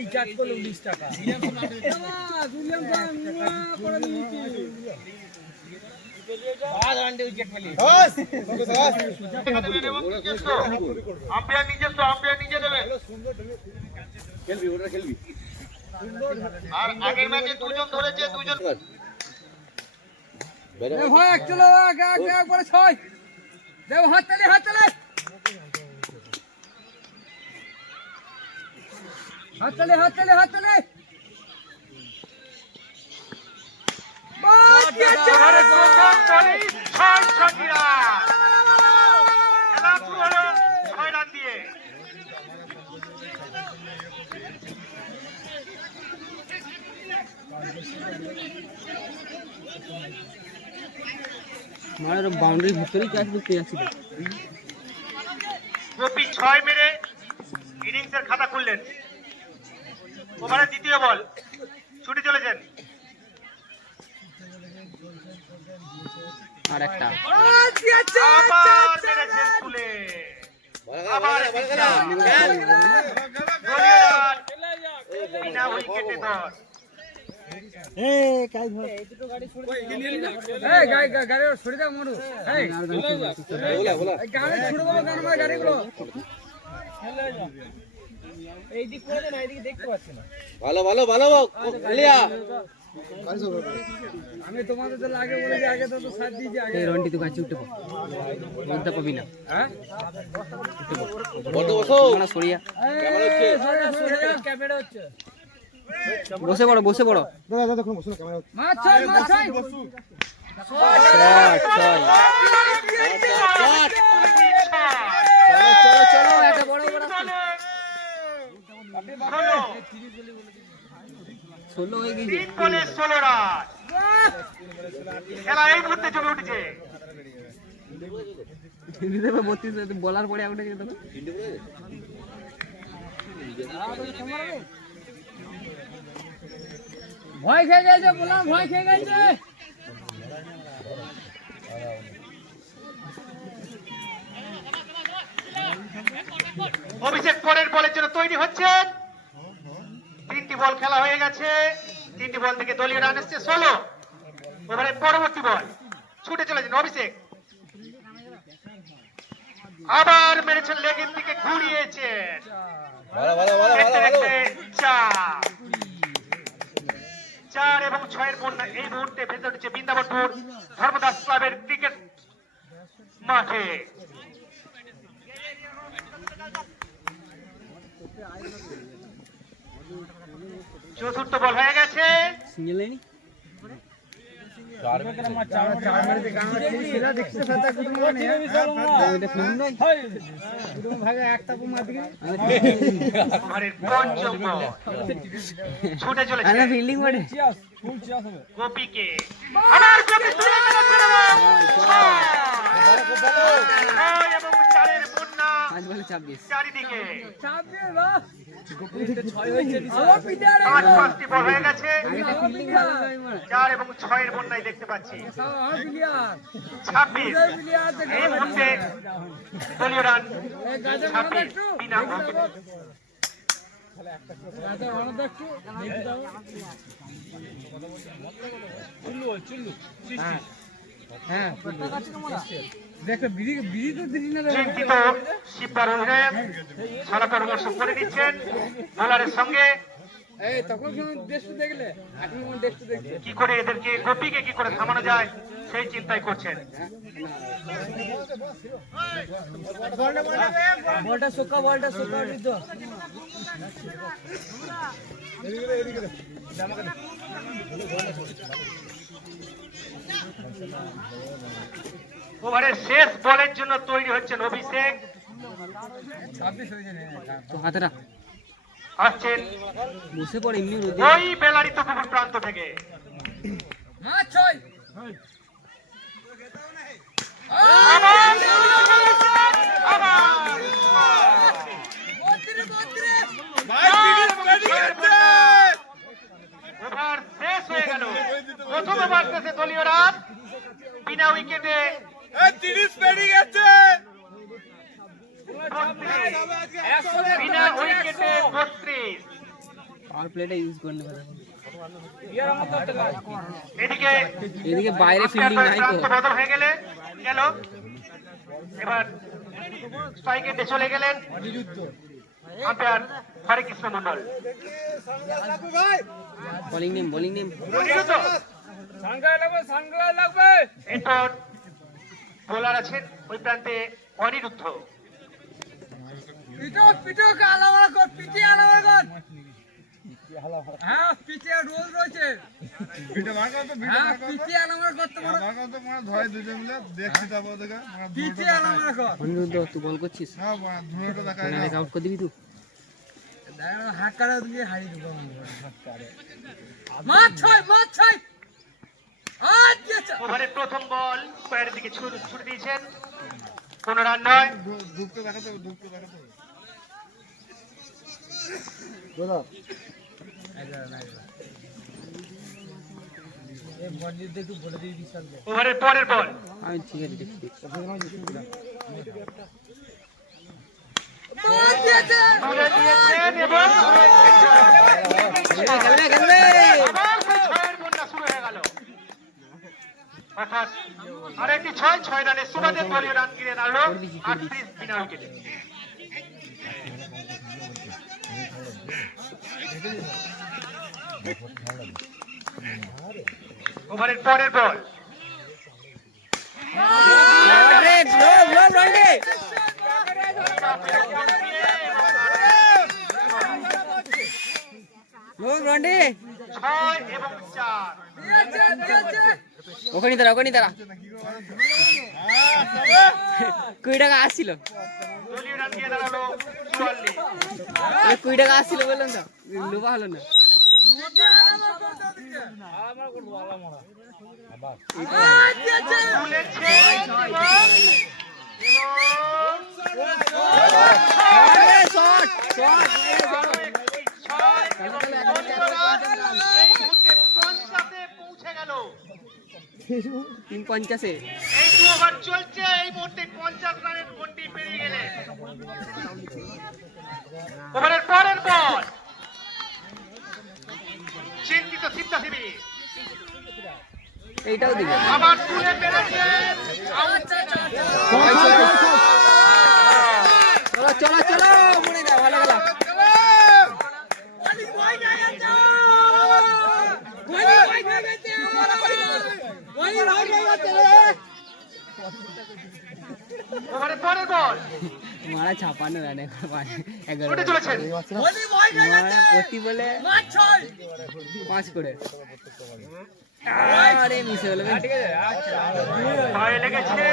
Recharge করলো 20 টাকা। আর আগের ম্যাচে দুজন ধরেছে, দুজন ভাই চলো একবারে 6 দেব। হাত তালি হাত তালি হাত তালি হাত তালি হাত তালি। বাউন্ডারির ভিতরেই ক্যাচ করতে যাচ্ছিল। গোপী 6 মেরে ইনিংসের খাতা খুললেন। ওভারের দ্বিতীয় বল, ছুটে চলেছেন। আর একটা আবার মেরেছেন তুলে, আবার বিনা উইকেটে ধর। গাড়ি ছড়ে দাও মরু, গাড়ি ছুড়ে দেবো গাড়িগুলো এইদিক করে দেন, এইদিকে দেখতে পাচ্ছি না। ভালো ভালো ভালো লিয়া। আমি তোমাদের তো লাগে বলে যে আগে তো সাথ দিয়েছি। আগে রন্টি তো গাছে উঠে বলতে পাবি না। হ্যাঁ বসো বসো না সরিয়া। কেমন হচ্ছে? ক্যামেরা হচ্ছে। বসে পড়ো বসে পড়ো। দাদা দেখুন বসুন ক্যামেরা হচ্ছে। মাছ ছয় মাছ ছয়। চলো চলো একটা বড় বড় 16 হয়ে গেছে। 3 বলে 16 রান। খেলা এই মুহূর্তে জমে উঠেছে। বলার পরে আউট হয়ে গেল। ভয় খেয়ে গেছে, বললাম ভয় খেয়ে গেছে। অভিষেক পরের বলের জন্য তৈরি হচ্ছেন। 3টি বল খেলা হয়ে গেছে। 3টি বল থেকে দলীয় রান এসছে 16। ওভারের পরবর্তী বল, ছুটে চলেছেন অভিষেক। আবার মেরেছেন লেগের দিকে, ঘুরিয়েছেন। চার এবং 6-এর বন্যা এই মুহূর্তে ভেসে উঠেছে বৃন্দাবনপুর ধর্মদাস ক্লাবের ক্রিকেট মাঠে। চতুর্থ বল হয়ে গেছে। সিঙ্গেল লাইন ছুটে চলেছে ফিল্ডিং মাঠে গোপীকে। এবং 4-এর বন্যা 5 বলে 26 চারিদিকে। 5টি বল হয়ে গেছে। 4 এবং 6-এর বন্যায় দেখতে পাচ্ছি 26। এই মুহূর্তে দলীয় রান 26 বিনা উইকেটে। চিন্তিত শিববার অধিনায়ক খেলা পরামর্শ করে দিচ্ছেন বোলারের সঙ্গে। কি করে এদেরকে গোপীকে কি করে থামানো যায় সেই চিন্তাই করছেন। বলটা সোকা দিতো। ওভারের শেষ বলের জন্য তৈরি হচ্ছেন অভিষেক। আসছেন বসে পড়ে এমনি ওই বেলারিত পুকুর প্রান্ত থেকে। আবার আবার ওভার শেষ হয়ে গেল। প্রথম ওভার শেষে দলীয় রান বিনা উইকেটে 30 পেরিয়ে গেছে। বিনা উইকেটে 32। পাওয়ার প্লেটা ইউজ করলে ভালো। এদিকে এদিকে বাইরে ফিল্ডিং নাই তো। প্রান্ত বদল হয়ে গেল। এবার স্ট্রাইক এন্ডে চলে গেলেন umpire Harekrishna Mondal. Bowling name Aniruddha. এরপর বোলার আছেন ওই প্রান্তে অনিরুদ্ধ। পিটো আলাদা কর, পিঠে আলাদা কর। হ্যাঁ, পিঠে রোল রয়েছে। হ্যাঁ, পিঠে আলাদা করতে পারো। পিঠে আলাদা কর। অনিরুদ্ধ তুই বল করছিস? মানে আউট করে দিবি তুই? দেখো হাক্কারা দিয়ে হারিয়ে দেবো। মাছ ছয়। ওভারের প্রথম বল স্কোয়ারের দিকে ছুটে দিয়েছেন। 15 রান নয়। ওভারের পরের বল আমি ঠিক আছে দেখছি। তুলে দিয়েছেন এবং খেলবে। আবার সেই ছয়ের বন্যা শুরু হয়ে গেল। অর্থাৎ আরেকটি 6 রানের সুবাদে দলীয় রান কিনে আনলো 38 বিনা উইকেটে। ওভারের পরের বল লং রন্ডে 6 এবং 4। ওখানে দাঁড়া 20 টাকা আসছিল। দলীয় রান দিয়ে দাঁড়ালো 44। 20 টাকা আসছিল বললাম তো, লোভা হলো না। পৌঁছে গেল 350-এ। এই 2 ওভার চলছে। এই মুহূর্তে 50 রানের গন্ডি পেরিয়ে গেলে ওভারের পরের বল চিন্তিত সিদ্ধাসিবি এইটাও দিবে। আবার তুলে পেরেছে। চলো মনে যা ভালো খেলা। ওভারের পরের বল মারা 56 রানে 11 ছুটে চলেছেন। প্রতি বলে 5 করে। আরে মিস হলো। ভয় লেগেছে।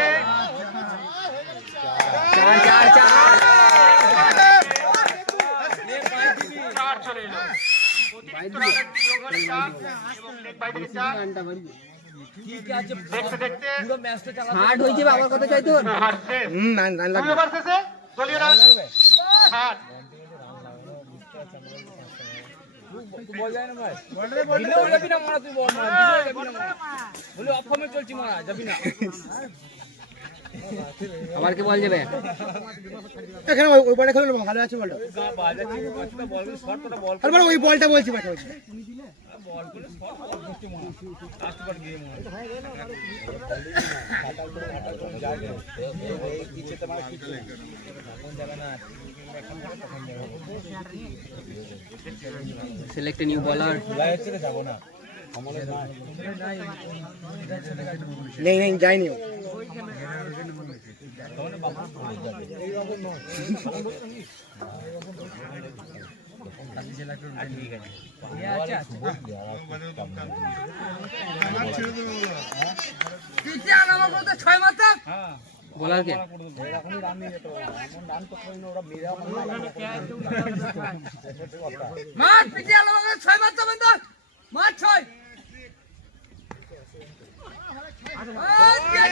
4 চার চলে এলো। অতিরিক্ত রানের যোগ হলে 4 এবং লেগ বাইরে 4। রানটা বাড়বে। দেখতে দেখতে হার্ড হয়ে যাবে। আবার কত চাই তোর? ওভার শেষ। দুই ওভার শেষে দলীয় রান 60। আবার কি বল যাবে? এখানে ওই বলটা খেলে নেবো, ভালো আছে বলটা। তারপরে ওই বলটা বলছি পাশে Select a new bowler. नहीं जाएनी हो। Bowler के মার পিটি আলাদা 6 মারতে বন্ধ মার 6 আচ্ছা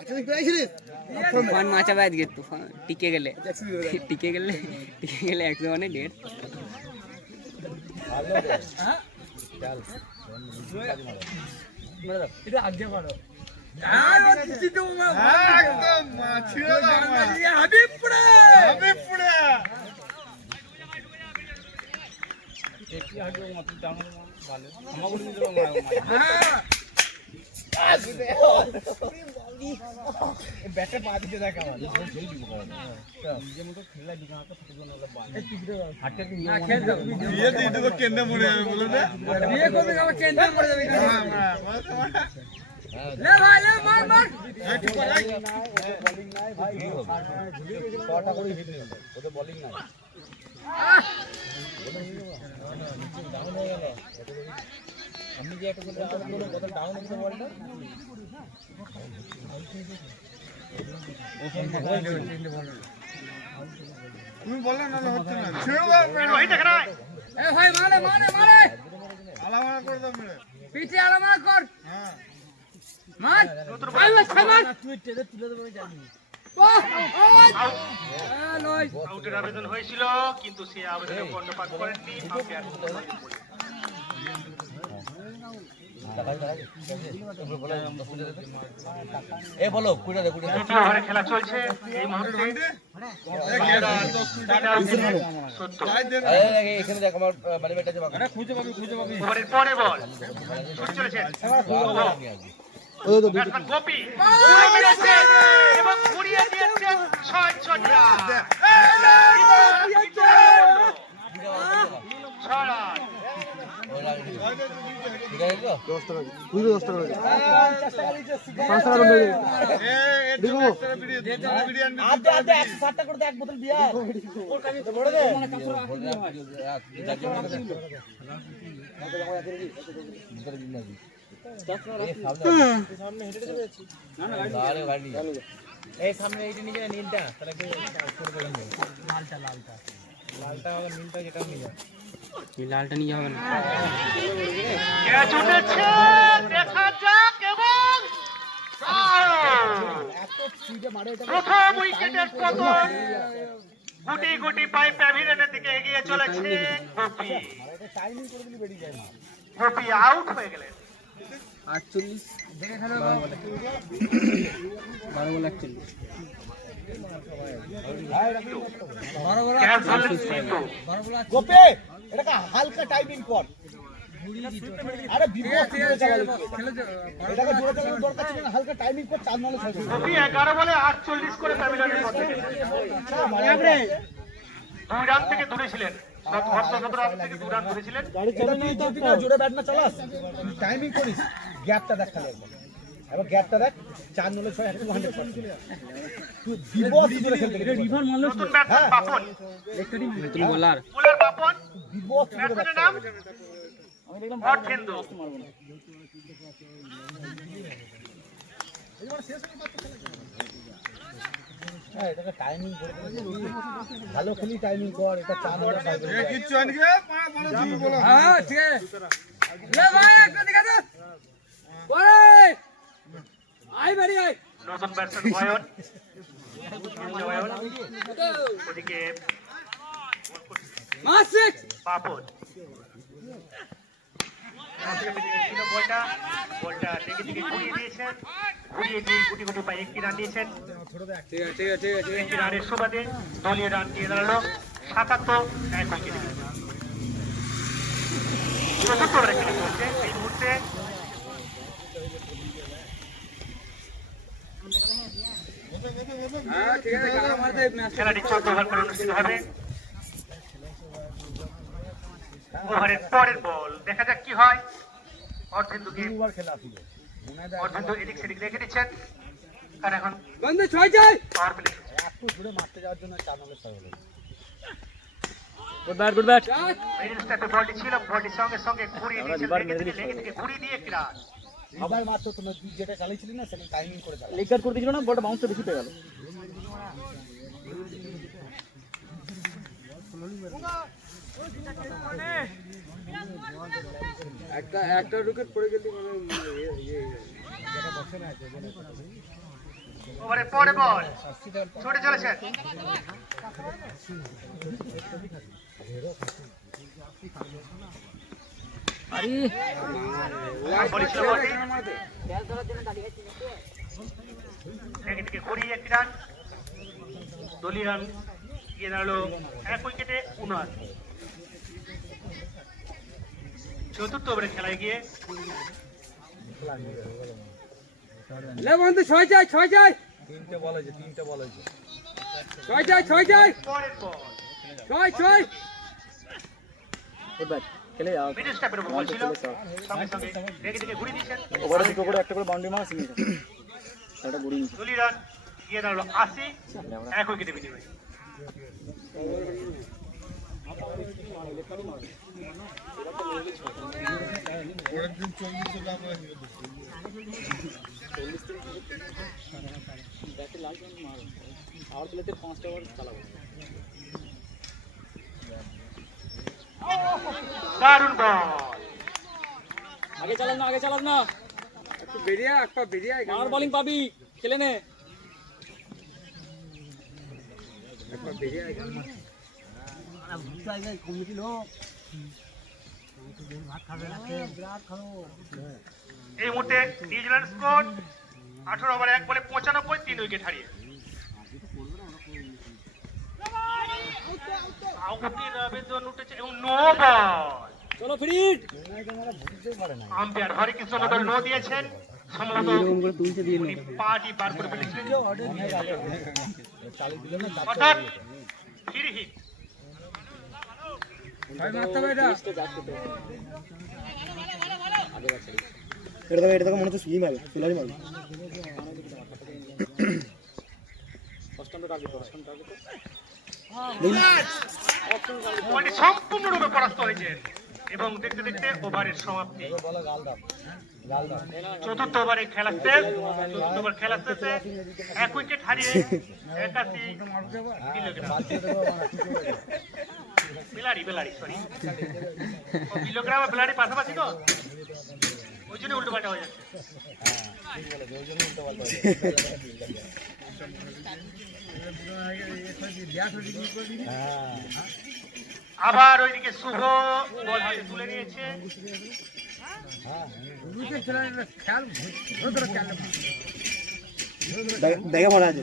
আচ্ছা তুই পেয়েছিলিস তুফান মাচাবে আজকে তুফান টিকে গেলে টিকে গেলে 101 এটা আগে মারো ব্যাটে পা দিতে দেখা কেন্দ্রে মরে যাবে বলো না বিয়ে করবে কেন্দ্রে মরে যাবে ले भाई ले मार मार बॉलिंग নাই ভাই কটা করে হিট নেই ওদের বলিং নাই ডাউন হয়ে গেল আমি যে একটা বল কত ডাউন হচ্ছে বলটা তুমি বললে না হচ্ছে না ছেড়ে দাও রোহিত এখানে এ ভাই মারে মারে মারে আলামা করে দাও মেরে পিছে আলামা কর হ্যাঁ মার ভাই মার তুই টেনে তুলে দেবে জানি আউটের আবেদন হয়েছিল কিন্তু সে আবেদনে কর্ণপাত করেননি আম্পায়ার এ বলো কুড়া দে কুড়া দ্বিতীয় ওভারে খেলা চলছে এই মুহূর্তে এখানে দেখ আমার মানে বেটা যাবে ওভারের পরে বল শুট চলেছে ব্যাটসম্যান গোপী ঘুরে মেরেছেন এবং ঘুরিয়ে দিয়েছেন 6 রান 6 রান ঠিক আছে তো 10 টাকা তুই 10 টাকা 5 টাকা দেবে দেখো আদে আদে 160 টাকা করে এক বোতল বিয়ার ওর কাছে বড় দে সামনে হেঁটে চলে যাচ্ছি না না গাড়ি এই সামনে এইটা নিয়ে যা নীলটা তাহলে কি করে দেবেন লালটা হবে নীলটা যেটা নিয়ে যা এই লালটা নিয়ে যাবে না ক্যাচ উঠেছে দেখা যাক এবং প্রথম উইকেটের পতন গুটি গুটি পায়ে প্যাভিলিয়নের দিকে এগিয়ে চলেছে গোপী গোপী আউট হয়ে গেলেন 48 দেখে খেলো 12 বল 41 ক্যাচ ধরলেন কিন্তু গোপে এটাকে হালকা টাইমিং কর আরে বিপদ করে চালালে এটাকে জোরে চালানোর দরকার ছিল না হালকা টাইমিং কর 4 নালে 6 গোপী 11 বলে 48 করে প্যাভিলিয়নের পর থেকে 2 রান থেকে দূরে ছিলেন 17 রান থেকে 2 রান দূরে ছিলেন জোরে ব্যাট না চালাস টাইমিং করিস গ্যাপটা দেখ খালি একবার এবার গ্যাপটা দেখ 4 নালে 6 একদম 100% তুই বিপদ করে খেলতে রিভার মারলো নতুন ব্যাটসম্যান পাপন নতুন বোলার বোলার পাপন বিপদ করে ব্যাটসম্যানের নাম অর্থেন্দু হ্যাঁ এটাকে টাইমিং করে ভালো খেলি টাইমিং কর এটা 4 নালে কিচ্ছু আনকে বলো তুমি বলো হ্যাঁ ঠিক আছে ले भाई একটা দিকে দে ওরে আই বেরি আই নতুন ব্যাটসম্যান বয়ন ওদিকে মাসিক পাপন বলটা দেখে দেখে ঘুরিয়ে দিয়েছেন ঘুরিয়ে দিয়ে গুটি গুটি পায়ে 1 রান দিয়েছেন ঠিক আছে ঠিক আছে 1 রানের সুবাদে দলীয় রান দিয়ে দাঁড়ালো 77 এক উইকেটে চতুর্থ ওভারে খেলা চলছে এই মুহূর্তে হ্যাঁ ঠিক আছে গালা মার দে ম্যাচ খেলাটি 14 ওভার করে অনুষ্ঠিত হবে ওভারের পরের বল দেখা যাক কি হয় অর্ধেন্দুকে দুবার খেলা ছিল মনে হয় অর্ধেন্দু এদিক সেদিক রেখে দিচ্ছেন, কারণ এখন বন্ধু ছয় যায় পাওয়ার প্লে। একটু দূরে মারতে যাওয়ার জন্য 4 নম্বর ছয় হলো good bat good bat middle স্টেপে বলটি ছিল, বলটির সঙ্গে সঙ্গে ঘুরিয়ে দিয়েছেন, লেগে থেকে ঘুরিয়ে দিয়ে এক রান। আবার মাত্র তোমরা তুই যেটা চালিয়েছিলি না সেটা টাইমিং করে চালা লেগ গার্ড করে দিয়েছিল না, বলটা বাউন্সটা বেশি পেয়ে গেল। একটা উইকেট পড়ে গেলি ওভারে পরে বল ছুটে চলেছেন, বলটি ছিল বলটি লেগে থেকে ঘুরিয়ে একটি রান। দলীয় রান গিয়ে দাঁড়ালো 1 উইকেটে 79। চতুর্থ ওভারে খেলায় গিয়ে লে বন্ধু ছয় যায় ছয় যায় তিনটে বল হয়েছে ছয় যায় ছয় যায় পরের বল ছয় ছয় গুড ব্যাট খেলে যাও। মিডল স্টেপের উপর বল ছিল, সঙ্গে সঙ্গে লেগে থেকে ঘুরিয়ে দিয়েছেন। ওভারে দুটো করে একটা করে বাউন্ডারি মারা সিঙ্গেল এটা ঘুরিয়ে নিচ্ছে। দলীয় রান গিয়ে দাঁড়ালো 80, 1 উইকেটে বিনিময়ে। আর প্লেতে 5টা ওভার চালাবো। দারুণ বল, আগে চালাস না একটু বেরিয়ে একটা বেরিয়ে আর বোলিং পাবি খেলে নে একটা বেরিয়ে এই মুহূর্তে নিউজিল্যান্ড স্কোর 18 ওভারে 1 বলে 95, 3 উইকেট হারিয়ে। আউটের আবেদন উঠেছে এবং নো বল। চলো ফ্রিড আম্পায়ার হরিকৃষ্ণ মন্ডল নো দিয়েছেন, সম্ভবত উনি পাটি বার করে ফেলেছিলেন, অর্থাৎ ফ্রি হিট। এটা মনে হচ্ছে সুইং মারবে ফিলারি মারবে বলটি সম্পূর্ণরূপে পরাস্ত হয়েছেন এবং দেখতে দেখতে ওভারের সমাপ্তি। চতুর্থ ওভারে খেলা শেষ, চতুর্থ ওভার খেলা শেষে 1 উইকেট হারিয়ে 81 কিলোগ্রাম বেলারি সরি কিলোগ্রাম আর বেলারি পাশাপাশি তো, ওই জন্য উল্টো পাল্টা হয়ে যাচ্ছে। আবার ওইদিকে শুভ বল হাতে তুলে নিয়েছে, দেখে মনে আছে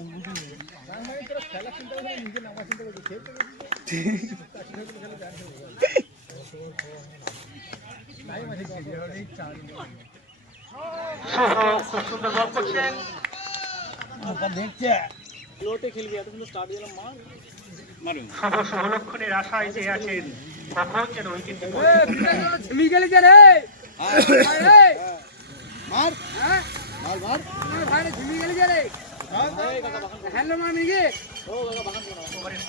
শুভ খুব সুন্দর বল করছেন, শুভলক্ষণের আশায় যে আছেন কখন যেন উইকেটটি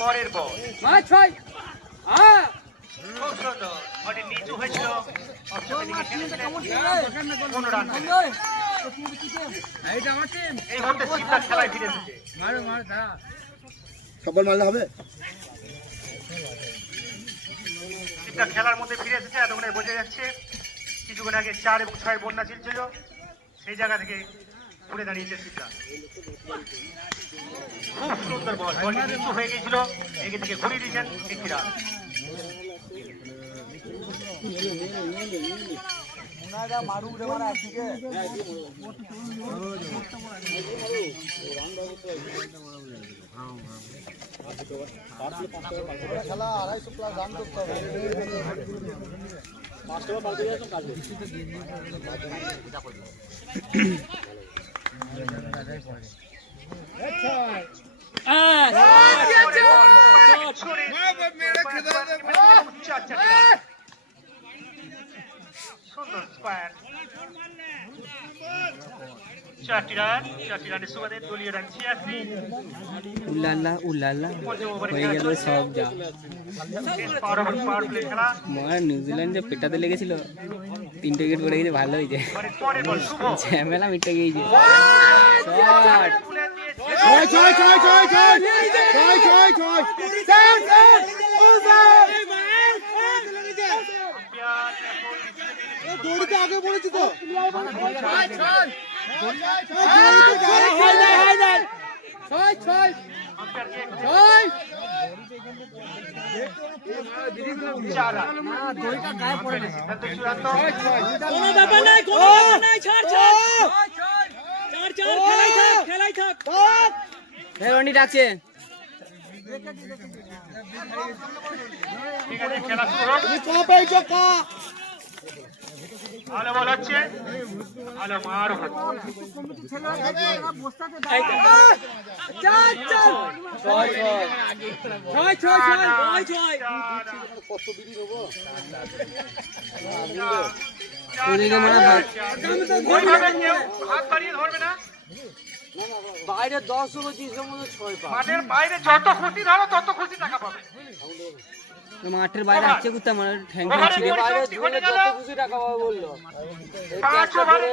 পরের বল খুব সুন্দর বলটি নিচু হয়েছিল, অপশনের দিকে খেলেছিলেন, 15 রান। এই মুহূর্তে সিদ্ধার্থ খেলায় ফিরে এসেছে, সবল মারলে হবে সিদ্ধার্থ খেলার মধ্যে ফিরে এসেছে। এতক্ষণে বোঝা যাচ্ছে কিছুক্ষণ আগে 4 এবং 6 বন্যা ছিল, সেই জায়গা থেকে ঘুরে দাঁড়িয়েছে সিদ্ধার্থ। খুব সুন্দর বল, বলটি নিচু হয়ে গিয়েছিল, এগিয়ে থেকে ঘুরিয়ে দিয়েছেন একটি রান। খেলা 250 প্লাস রান করতে হবে সুন্দর স্কোয়ার 4টি রানের সুবাদে দলীয় রান 86। উলালা হয়ে গেল সব যা পাওয়ার প্লে খেলা। নিউজিল্যান্ড যে পেটাতে লেগেছিল 3 উইকেট পড়ে গেছে, ভালো হয়েছে, পরের বল শুভ ঝামেলা মিটে গিয়েছে। তুলে দিয়েছে। দৌড়িতে আগে বলেছি তো কোনো ব্যাপার নাই, কোনো ব্যাপার নাই, ছাড় ছাড় খেলাই থাক। রনি ডাকছে। ঠিক আছে, খেলা শুরু হোক। ভালো বল হচ্ছে, ভালো মার হাত বাড়িয়ে ধরবে না। বাইরে 10 ওভার 30 এর মধ্যে 6 পা। মাঠের বাইরে যত খুশি ধরো তত খুশি টাকা পাবে। মাঠের বাইরে আসছে কুত্তা মানে ঠ্যাং ঠ্যাং ওভারের ছিঁড়ে পরিসমাপ্তি ঘটে গেল। খুশি টাকা পাবে বললো। 5 ওভারে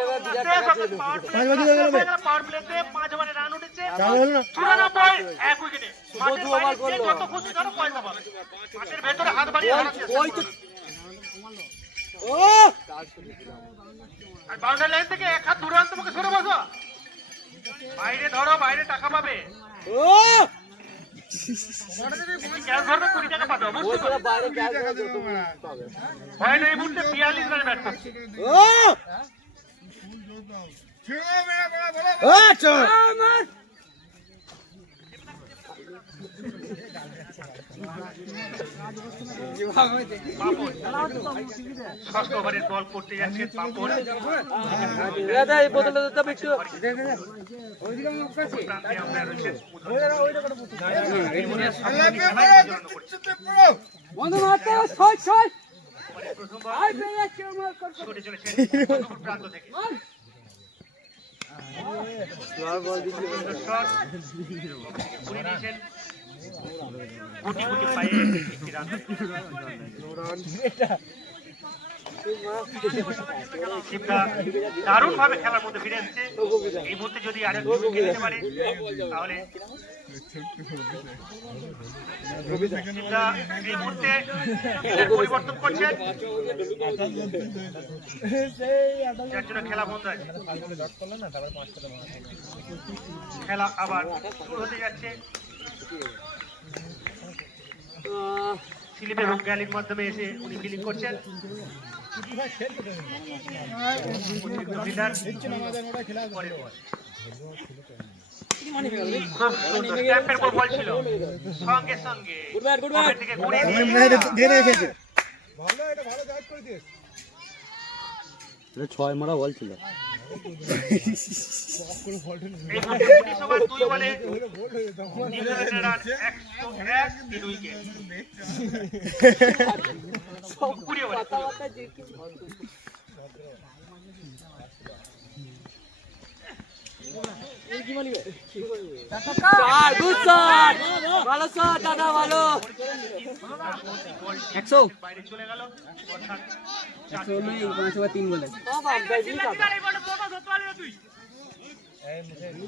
পাওয়ার প্লেতে 5 ওভারে রান উঠেছে 94 এক উইকেটে। মাঠের বাইরে যে যত খুশি ধরো পয়সা পাবে। মাঠের ভেতরে হাত বাড়িয়ে ধরার চেষ্টা করো। আর বাউন্ডারি লাইন থেকে এক হাত দূরে আনতে মুখে সরে বসো। বাইরে ধরো, বাইরে টাকা পাবে। ক্যাচ ধরবে 20 টাকা পাবে অবশ্যই। বাইরে ক্যাচ পাবে। হয় না, এই মুহূর্তে 42 রানে ব্যাট করছে। ষষ্ঠ ওভারের বল করতে যাচ্ছে পাপন। দাদা এই বোতলটা তো একটু প্রান্তে আমরা রয়েছেন ছুটে চলেছেন প্রান্ত থেকে। ঘুরে দিয়েছেন গুটি গুটি পায়ে একটি রান। দারুণ ভাবে খেলার মধ্যে ফিরে আসছে। এই মুহূর্তে যদি আরেক উইকেট নিতে পারে তাহলে শিমলা এই মুহূর্তে পরিবর্তন করছেন, যার জন্য খেলা বন্ধ আছে। খেলা আবার শুরু হতে যাচ্ছে। স্লিপ এবং গ্যালির মাধ্যমে এসে উনি ফিলিং করছেন। খুব সুন্দর স্ট্যাম্পের বল ছিল, সঙ্গে সঙ্গে থেকে ঘুরে দিয়ে 6 মারা বল ছিল। এই মুহূর্তে 20 ওভার 2 বলে নিউজিল্যান্ডের রান 101, 3 উইকেট। 20 ওভারে ভালো শট দাদা, ভালো 100 বাইরে চলে গেল। 100 নয় 5 ওভার 3 বলে।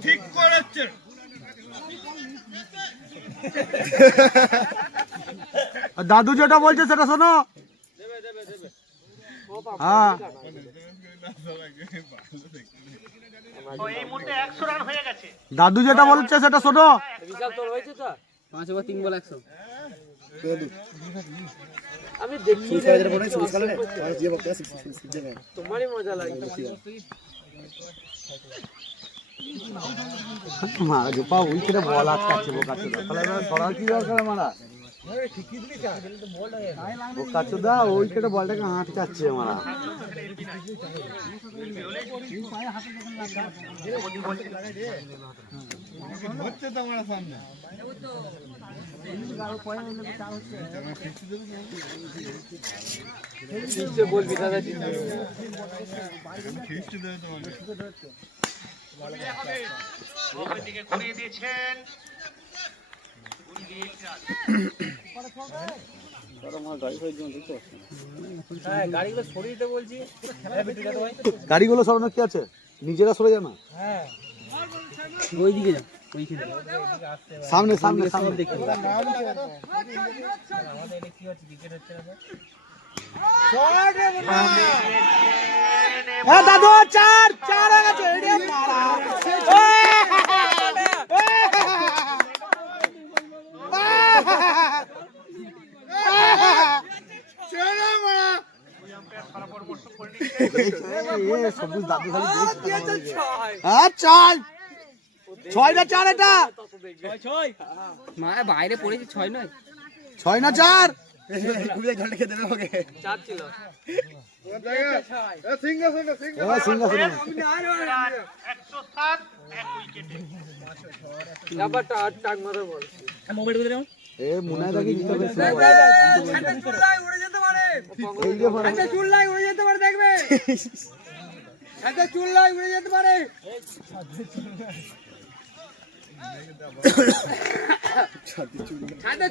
ঠিক করেছে। দাদু যেটা বলছে সেটা শোনো। হ্যাঁ এই মুহূর্তে 100 রান হয়ে গেছে। দাদু যেটা বলছে সেটা শোনো। বিশাল তোর হয়েছে তো। 5 ওভার 3 বলে 100। আমি দেখি তোমারই মজা লাগে। মারা গোপা উইকেটে বল আটকাচ্ছে বোকাচোদা। তাহলে সরার কি দরকার মারা? বোকাচোদা উইকেটে বলটাকে আটকাচ্ছে মারা। হচ্ছে তো আমার সামনে। ওপরের দিকে ঘুরিয়ে দিয়েছেন। গাড়িগুলো সরানো কি আছে, নিজেরা সরে যায় না। ওইদিকে যাও, ওইখানে সামনে সামনে সামনে দাদু চার চার হয়ে গেছে। সবুজ দাদু চার ছয়টা চার, এটা মা বাইরে পড়েছে, 6 নয় 6 না 4। সিংহাসন 107 এক উইকেটে। ব্যাপারটা 8 টাক মারা বল। এ মুনায় দাকে জিতে গেছে। উড়ে যেতে পারে। চুল্লাই উড়ে যেতে পারে, দেখবে। চুল্লাই উড়ে যেতে পারে।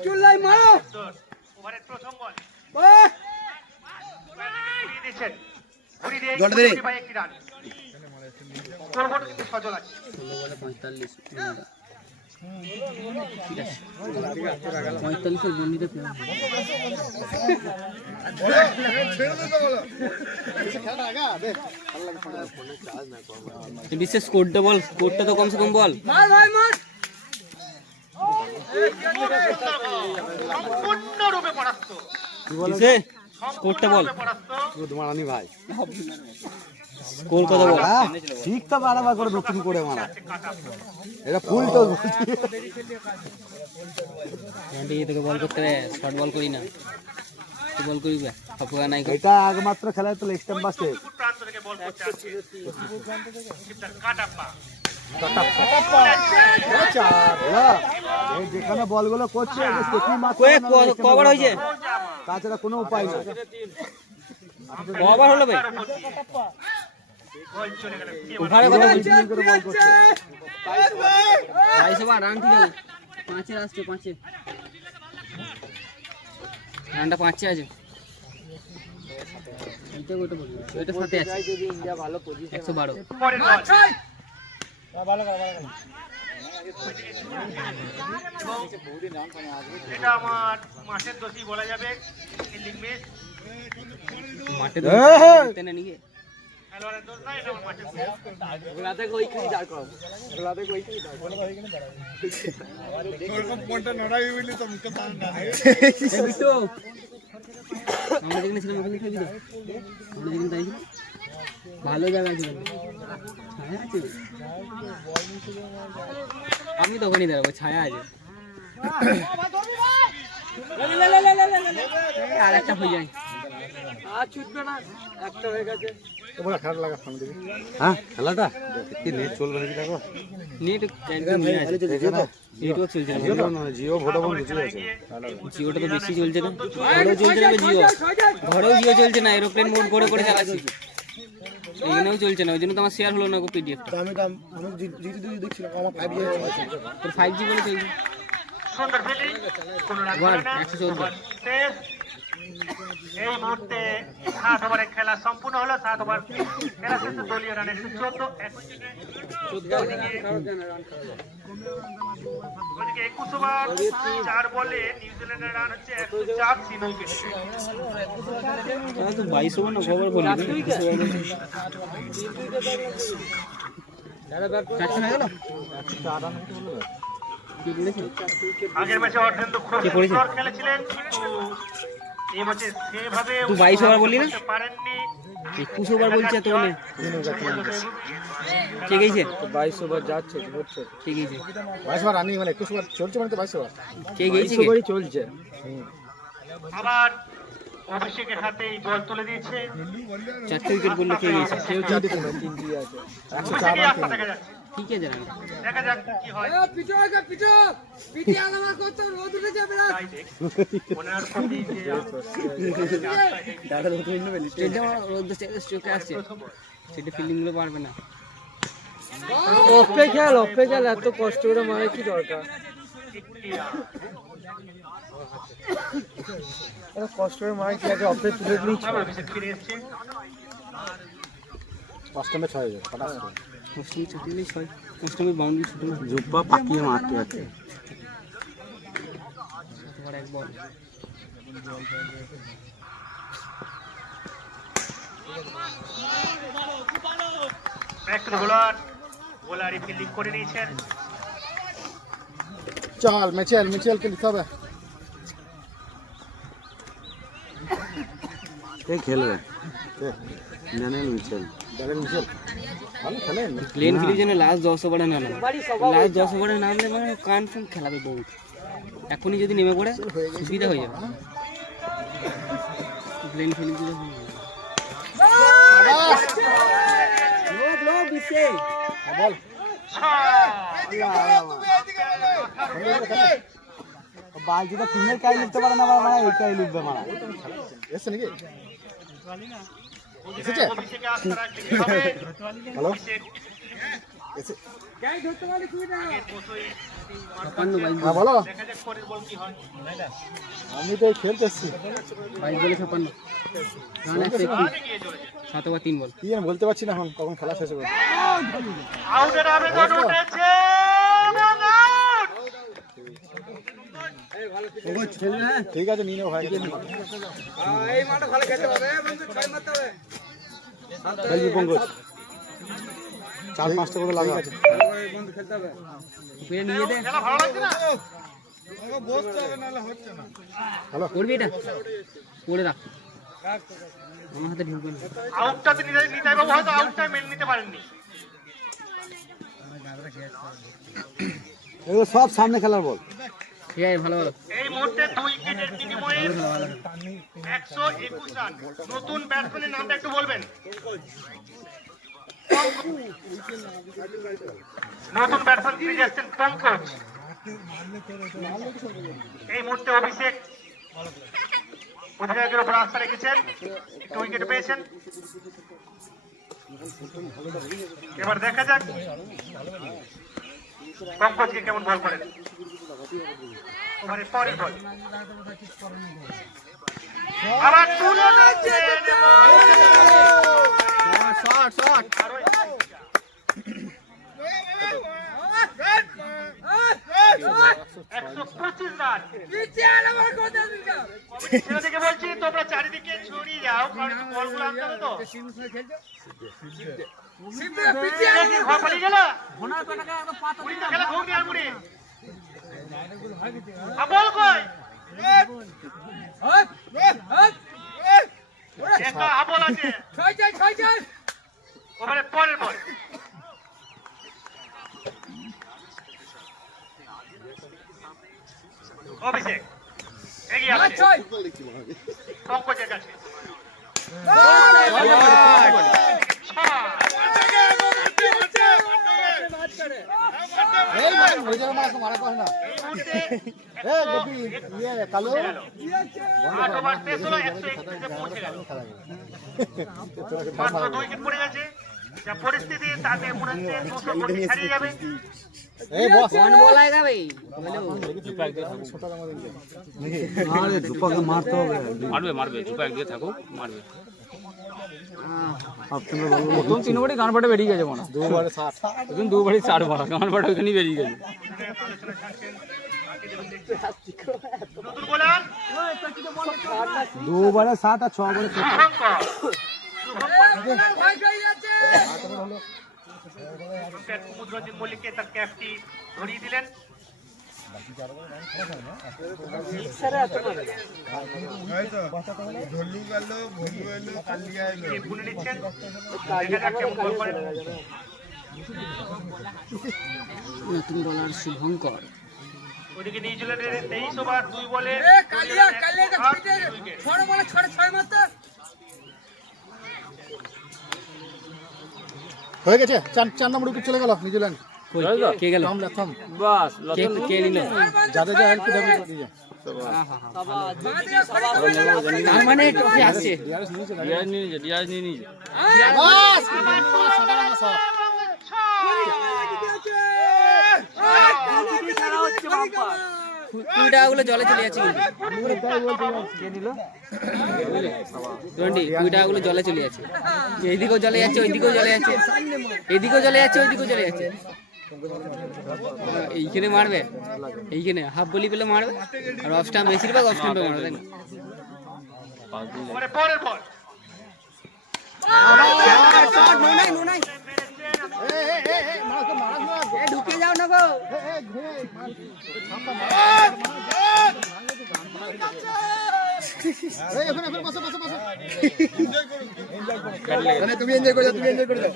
চুল্লাই মারো। ওভারের প্রথম বল ওহ! ঘুরিয়ে দিয়েছেন। ঘুরিয়ে দিয়ে একটি রান। স্কোরবোর্ড কিন্তু সজল আছে। 45 45 গন্ডিতে পেলাম। বিশেষ স্কোরটা বল, স্কোরটা তো কমসে কম বল। মার ভাই মার। সম্পূর্ণরূপে পরাস্ত। কিসে স্কোরটা বল, পরাস্ত। মারানি ভাই স্কোর কত বল? ঠিক তো বারবার করে নতুন করে মারা, এটা ফুল তো। আন্টি তোকে বল করতে হবে, শর্ট বল করি না, তুই বল করবি ফাফুয়া নাই কর। এটা একমাত্র খেলায় তো লেগ স্টাম্প বাসে। প্রান্ত থেকে বল করতে আসছে শিবদার কাটাপ্পা। যেখানে বলগুলো করছে কবার হয়েছে, তাছাড়া কোনো উপায় নেই। কবার হলো ভাই? বল চলে গেল। ওভারে কথা বলছি, করে বল করছে। 22 বার রান, ঠিক আছে 5-এর আসছে, 5-এ রানটা 5-এ আছে। এটা ওটা বল, এটা সাথে আছে যদি ইন্ডিয়া ভালো পজিশন 112। পরের বল। এটা আমার মাঠের দোষী বলা যাবে। Fielding miss. মাঠে তো না নিয়ে খেলোয়াড়ের দোষ না, এটা আমার মাঠের দোষ। ওগুলাতে ওইখানে দাঁড় করাবো। ওগুলাতে ওইখানে দাঁড় করাবো। আমরা যেখানে ছিলাম ওখানে খেলবি তো, আমরা যেখানে তাই ছিলাম ভালো জায়গা আছে, ছায়া আছে। আমি তখনই দাঁড়াবো, ছায়া আছে। আর একটা হয়ে যায়। আর ছুটবে না, একটা হয়ে গেছে। হ্যাঁ খেলাটা কি নেট চলবে নাকি দেখো। নেট একদম নিয়ে আছে, নেটও চলছে না। জিও ভোডাফোন কিছু আছে। জিওটা তো বেশি চলছে না, ঘরেও চলছে না জিও, ঘরেও জিও চলছে না, এরোপ্লেন মোড করে করে চালাচ্ছি, এখানেও চলছে না। ওই জন্য তো আমার শেয়ার হলো না পিডিএফ। তোর 5G বলে চলছে। সুন্দর ফিল্ডিং। কোনো রান ওভার হলো না। 114। ওভার শেষ। এই মুহূর্তে 7 ওভারের খেলা সম্পূর্ণ হলো। 7 ওভার খেলা শেষে দলীয় রান এসেছে 14। ওদিকে 21 ওভার 4 বলে নিউজিল্যান্ডের রান হচ্ছে 104, 3 উইকেট। তাহলে তো 22 ওভার না কবার বলি, 4টা হয়ে গেল। কি বলেছে? আগের ম্যাচে অর্ধেন্দু খুব কে পড়েছে? সুন্দর খেলেছিলেন, কিন্তু এই ম্যাচে সেভাবে তুই 22 ওভার বললি না? করতে পারেননি। 21 ওভার বলছে তো মনে কে গেছে? 22 ওভার যাচ্ছে, হচ্ছে। কে গেছে? 22 বার রানিং মানে 21 বার চলছে মানে তো 22 বার। কে গেছে? 22 ওভারই চলছে। আবার অভিষেকের হাতে এই বল তুলে দিয়েছে। 4টে উইকেট বললো, কে গেছে? কেউ 4 3 আছে। অভিষেকের আস্থা দেখা যাচ্ছে। ঠিক আছে না দেখা যাক কি হয়। পিঠো আগে পিঠো পিঠে আলাদা করতে রোদ উঠে যাবে না তাই দেখ। মনে আর প্রতি যে স্টেটে আমার রোদ চোখে আসছে সেটা ফিল্ডিং গুলো পারবে না অফে খেল এত কষ্ট করে মারে কি দরকার এত কষ্ট করে মারে কি আগে অফে তুলে দিই আবার অভিষেক ফিরে এসছে। অষ্টমে 6 হয়ে যাবে অষ্টমী ছুটি নেই ছয় অষ্টমী বাউন্ডারি ছুটি নেই জুব্বা পাকিয়ে মারতে আছে তোমার এক বল ব্যাক টু বোলার, বোলারই ফিল্ডিং করে নিয়েছেন। চল মিচেল কে লিখতে হবে কে খেলবে ন্যানেল মিচেল ভালো খেলে প্লেন ফিলির জন্য লাস্ট 10 ওভারে নামে লাস্ট 10 ওভারে নামলে মানে কনফার্ম খেলাবে বহুত এখনই যদি নেমে পড়ে সুবিধা হয়ে যাবে প্লেন ফিলিং দিলে বল বালতিটা টিমের কাই লিখতে পারে না মারা এই কাই লিখবে মারা এসে নাকি এসেছে অভিষেকে আস্থা রাখতে কি হবে? হ্যালো অভিষেক এসে গাই ধরতে পারলে কি না বসেই হ্যাঁ বলো দেখা যাক পরের বল কি হয়। আমি তো খেলতে এসেছি 22 বলে 56 রান আছে আগে গিয়ে চলেছে। 7 ওভার 3 বল কি জানি বলতে পারছি না এখন কখন খেলা শেষ হবে আউটের আবেদন উঠেছে এবং আউট। ঠিক আছে নিয়ে নেবো ভাই এই মাঠে ভালো খেলতে হবে বন্ধু ছয় মারতে হবে খেলবি পঙ্কজ 4-5টা করে লাগা আছে বন্ধু খেলতে হবে পেয়ে নিয়ে দে খেলা ভালো লাগছে না? হ্যালো করবি এটা করে রাখ আমার হাতে ঢুকবে না আউটটাতে নিতাই বাবু হয়তো আউটটা মেনে নিতে পারেননি। এগুলো সব সামনে খেলার বল ঠিক আছে ভালো ভালো এই মুহূর্তে 2 উইকেটের বিনিময়ে 121 রান। নতুন ব্যাটসম্যানের নামটা একটু বলবেন। নতুন ব্যাটসম্যান ফিরে যাচ্ছেন পঙ্কজ। এই মুহূর্তে অভিষেক অধিনায়কের উপর আস্থা রেখেছেন, একটু উইকেট পেয়েছেন। এবার দেখা যাক পঙ্কজকে কেমন বল করেন। ওভারের পরের বল আবার তুলে ধরেছেন শট শট আরো 125 রান। পিঠে আলাদা করতে দিন কমিটি ছেলে থেকে বলছি তোমরা চারিদিকে ছড়িয়ে যাও, কারণ একটু বলগুলো আনতে হবে তো। পিঠে দেখি ঘর পালিয়ে গেল মুড়ি তো খেলা ঘুগনি আর মুড়ি বল কই একটা আবল আছে। ছয় যায় ওভারের পরের বল অভিষেক এগিয়ে আসছে ছয় পঙ্কজের কাছে এই ভাই ওইটা মারা কর না এই মুহূর্তে এ গোপি ইয়ে কালো 8 ওভার শেষ হলো 131 এ পৌঁছে গেল। মাত্র 2 উইকেট পড়ে গেছে, যা পরিস্থিতি তাতে মনে হচ্ছে 200 কোটি ছাড়িয়ে যাবে। এই বস কোন বল আएगा ভাই বলো আরে দুপাকে মারতে হবে মারবে চুপা এক দিয়ে থাকো মারবে আপনারা ভালো প্রথম 3 ওভারে গান ফাটা বেরিয়ে গেছে মনে দুবারে 60 এখন 2 ওভারে 60 মারা গান ফাটা ওখানেই বেরিয়ে গেছে নতুন বোলার দুবারে 7 আর 6 বারে শুভঙ্কর ভাই গাই আছে কুমুদরঞ্জন মল্লিককে তার ক্যাপটি ধরিয়ে দিলেন। গুনে নিচ্ছেন, দেখা যাক কেমন বল করেন। নতুন বলার শুভঙ্কর ওদিকে নিউজিল্যান্ডের 23 ওভার 2 বলে এ কালিয়া পিঠে ছড় বলে ছয় মারতে হয়ে গেছে 4 নম্বর উইকেট চলে গেল নিউজিল্যান্ড। কই কে গেল বাস কে নিল যাদের যা হেল্প করে দিয়ে তার মানে ট্রফি আসছে ডিআর নিয়ে নিয়েছে বাস সাদা রানা সব কুড়ি টাকাগুলো জলে চলে যাচ্ছে কিন্তু 20 টাকাগুলো জলে চলে যাচ্ছে এইদিকেও জলে যাচ্ছে ওইদিকেও জলে যাচ্ছে এদিকেও জলে যাচ্ছে ওইদিকেও জলে যাচ্ছে এইখানে মারবে এইখানে হাফ বলি পেলে মারবে আর অফ স্টাম্প বেশিরভাগ অফ স্টাম্পে মারবে তাই না মানে পরের বল ঢুকে যাও না গো তুমি এনজয় করে যাও তুমি এনজয় করে যাও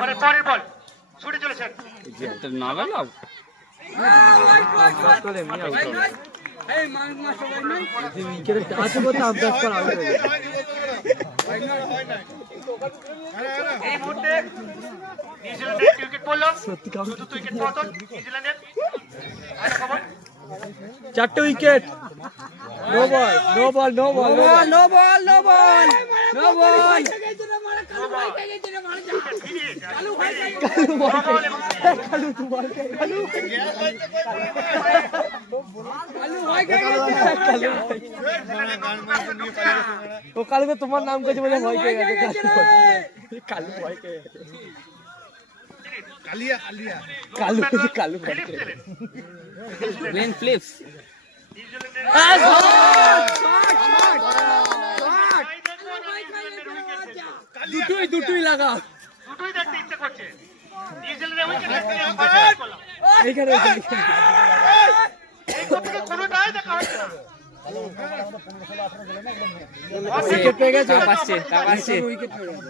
মানে পরের বল ছুটে চলেছেন না গেল এই মুহূর্তে নিউজিল্যান্ডের উইকেট পড়লো শুধু উইকেট পতন নিউজিল্যান্ডের আর খবর 4টে wicket no ball no ball no ball no ball no ball no ball ও কালকে তোমার নাম কইছে বলে ভয় পেয়ে গেছে কালু ভয় পেয়ে গেছে কালু কইছে কালু ভয় পেয়ে গেছে গ্লেন ফ্লিপস দুটোই লাগা দুটোই দেখতে ইচ্ছে করছে নিউজিল্যান্ডের উইকেট দেখতে ফাইনাল করলাম এইখানে এই কপিকে কোনোটাই দেখা হচ্ছে না উইকেট পেয়ে গেছে কাপ আসছে উইকেট পেয়ে গেছে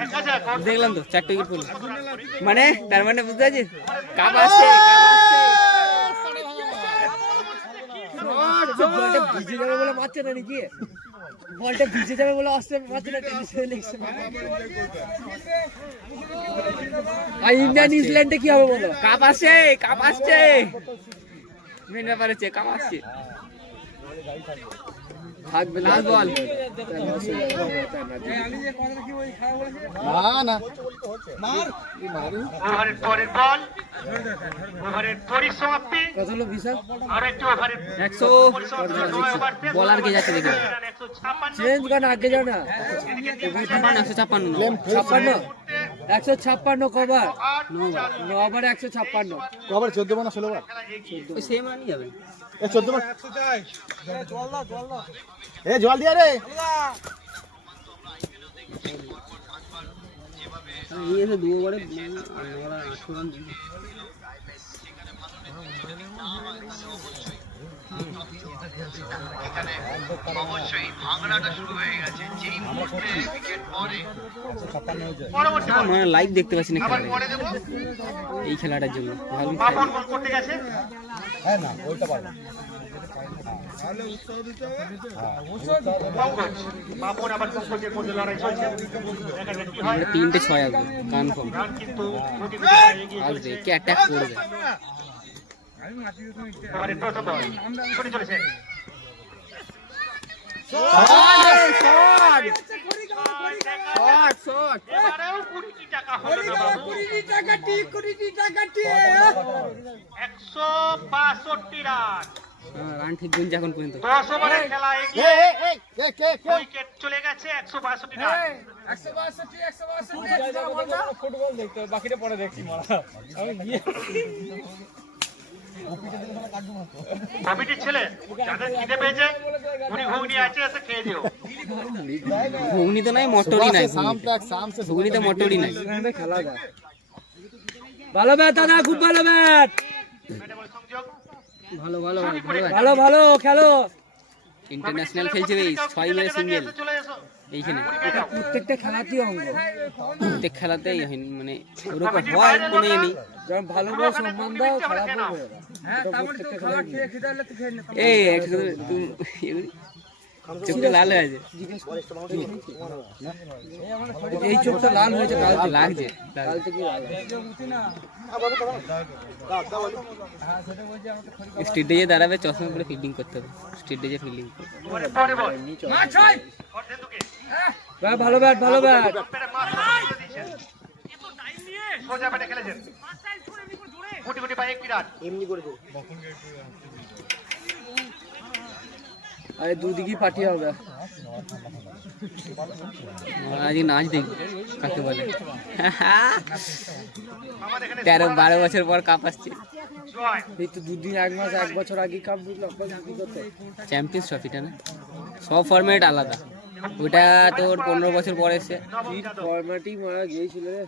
দেখা যাক দেখলাম তো 4টে উইকেট পড়লো মানে তার মানে বুঝতে পারছিস কাপ আসছে বলটা ভিজে যাবে বলে মারছে না নাকি বলটা ভিজে যাবে বলে আসছে মারছে না টেনিসে লেগছে আর ইন্ডিয়া নিউজিল্যান্ডে কি হবে বলো কাপ আসছে মেন ব্যাপার হচ্ছে কাপ আসছে থাকবে লাস্ট বল না না ওভারের পরের বল ওভারের পরিসমাপ্তি কত হলো বিশাল আর একটু ওভারের 100 পরিসমাপ্তি 9 ওভার শেষ বলার কে যাচ্ছে দেখি 156 চেঞ্জ কর আগে যাও না 156 156 কভার 9 ওভার 156 কবার 14 বার না 16 বার ওই সেম রানই যাবে এ 14 বার এ জল দিয়া রে এই এসে 2 ওভারে 18 রান পরবর্তী বল মানে লাইভ দেখতে পাচ্ছি না আবার খেলা পরে দেব এই খেলাটার জন্য ভালো বাপন বল করতে গেছে হ্যাঁ না ওইটা পারবে পঙ্কজ বাপন আবার পঙ্কজের মধ্যে লড়াই চলছে দেখা যাক কি হয় 3টে 6 আসবে কনফার্ম রান কিন্তু গুটি গুটি পায়ে এগিয়ে আসবে কে অ্যাটাক করবে ওভারের প্রথম বল ছুটে চলেছে এবারেও 20 টাকা হলো না বাবু 162 রান রান ঠিক গুনছে এখন পর্যন্ত 10 ওভারের খেলা এগিয়ে কে উইকেট চলে গেছে 162 রান ফুটবল দেখতে হবে, বাকিটা পরে দেখছি মারা কমিটির ছেলে যাদের খিদে পেয়েছে মুড়ি ঘুগনি আছে এসে খেয়ে যেও ঘুগনি তো নাই মটরই নাই शाम तक शाम से ঘুগনিতে মটরই নাই খেলা যায় ভালো ব্যাট দাদা খুব ভালো ব্যাট ব্যাটে বল সংযোগ ভালো ভালো ভালো ভালো ভালো খেলো ইন্টারন্যাশনাল খেলছে ভাই 6 মেরে সিঙ্গেল চলে এসো এইখানে প্রত্যেকটা খেলাতেই অঙ্গ প্রত্যেক খেলাতেই মানে ওরকম হয় কোনো ইয়ে নেই যখন ভালো করে সম্মান দাও খারাপ করে হ্যাঁ তারপরে তো খাবার খেয়ে খেতে হলে তো খেয়ে এই একসাথে তুমি চোখটা লাল হয়ে আছে এই চোখটা লাল হয়েছে কাল থেকে। লাগছে কাল থেকে স্ট্রিট ডেজে দাঁড়াবে চশমা পরে ফিল্ডিং করতে হবে স্ট্রিট ডেজে ফিল্ডিং করতে হবে। ওভারের পরের বল অর্ধেন্দুকে ভালো ব্যাট ভালো ব্যাট। আম্পায়ারের মাথা তুলে দিয়েছেন। সোজা ব্যাটে খেলেছেন গুটি গুটি পায়ে এক বিরাট আরে দুদিকেই পাঠিয়ে হবে। আজ নাচ দেখি কাকে বলে আমাদের এখানে 13-12 বছর পর কাপ আসছে জয় এই তো দুদিন এক মাস এক বছর আগে কাপ বুঝলো চ্যাম্পিয়ন্স ট্রফিটা না সব ফরম্যাট আলাদা ওটা তোর 15 বছর পর এসে ফরম্যাটই মারা গিয়েছিল রে।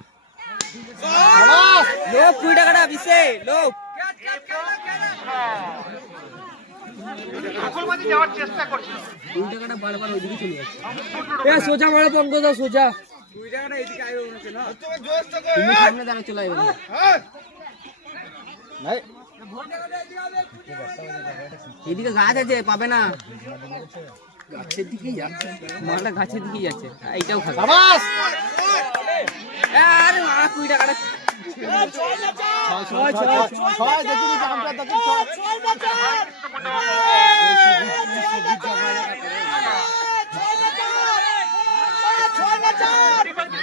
লোক 20 টাকাটা বিশে লোক সকল মাঝে যাওয়ার চেষ্টা করছিল 20 টাকাটা বারবার ওইদিকে চলে যাচ্ছে এ সোজা মারো পঙ্কজ দা সোজা। তুমি সামনে দাঁড়া চলে আসবে এদিকে গাছ আছে পাবে না গাছের দিকেই যাচ্ছে। মালটা গাছের দিকেই যাচ্ছে এইটাও খাবে আরে মা 20 টাকাটা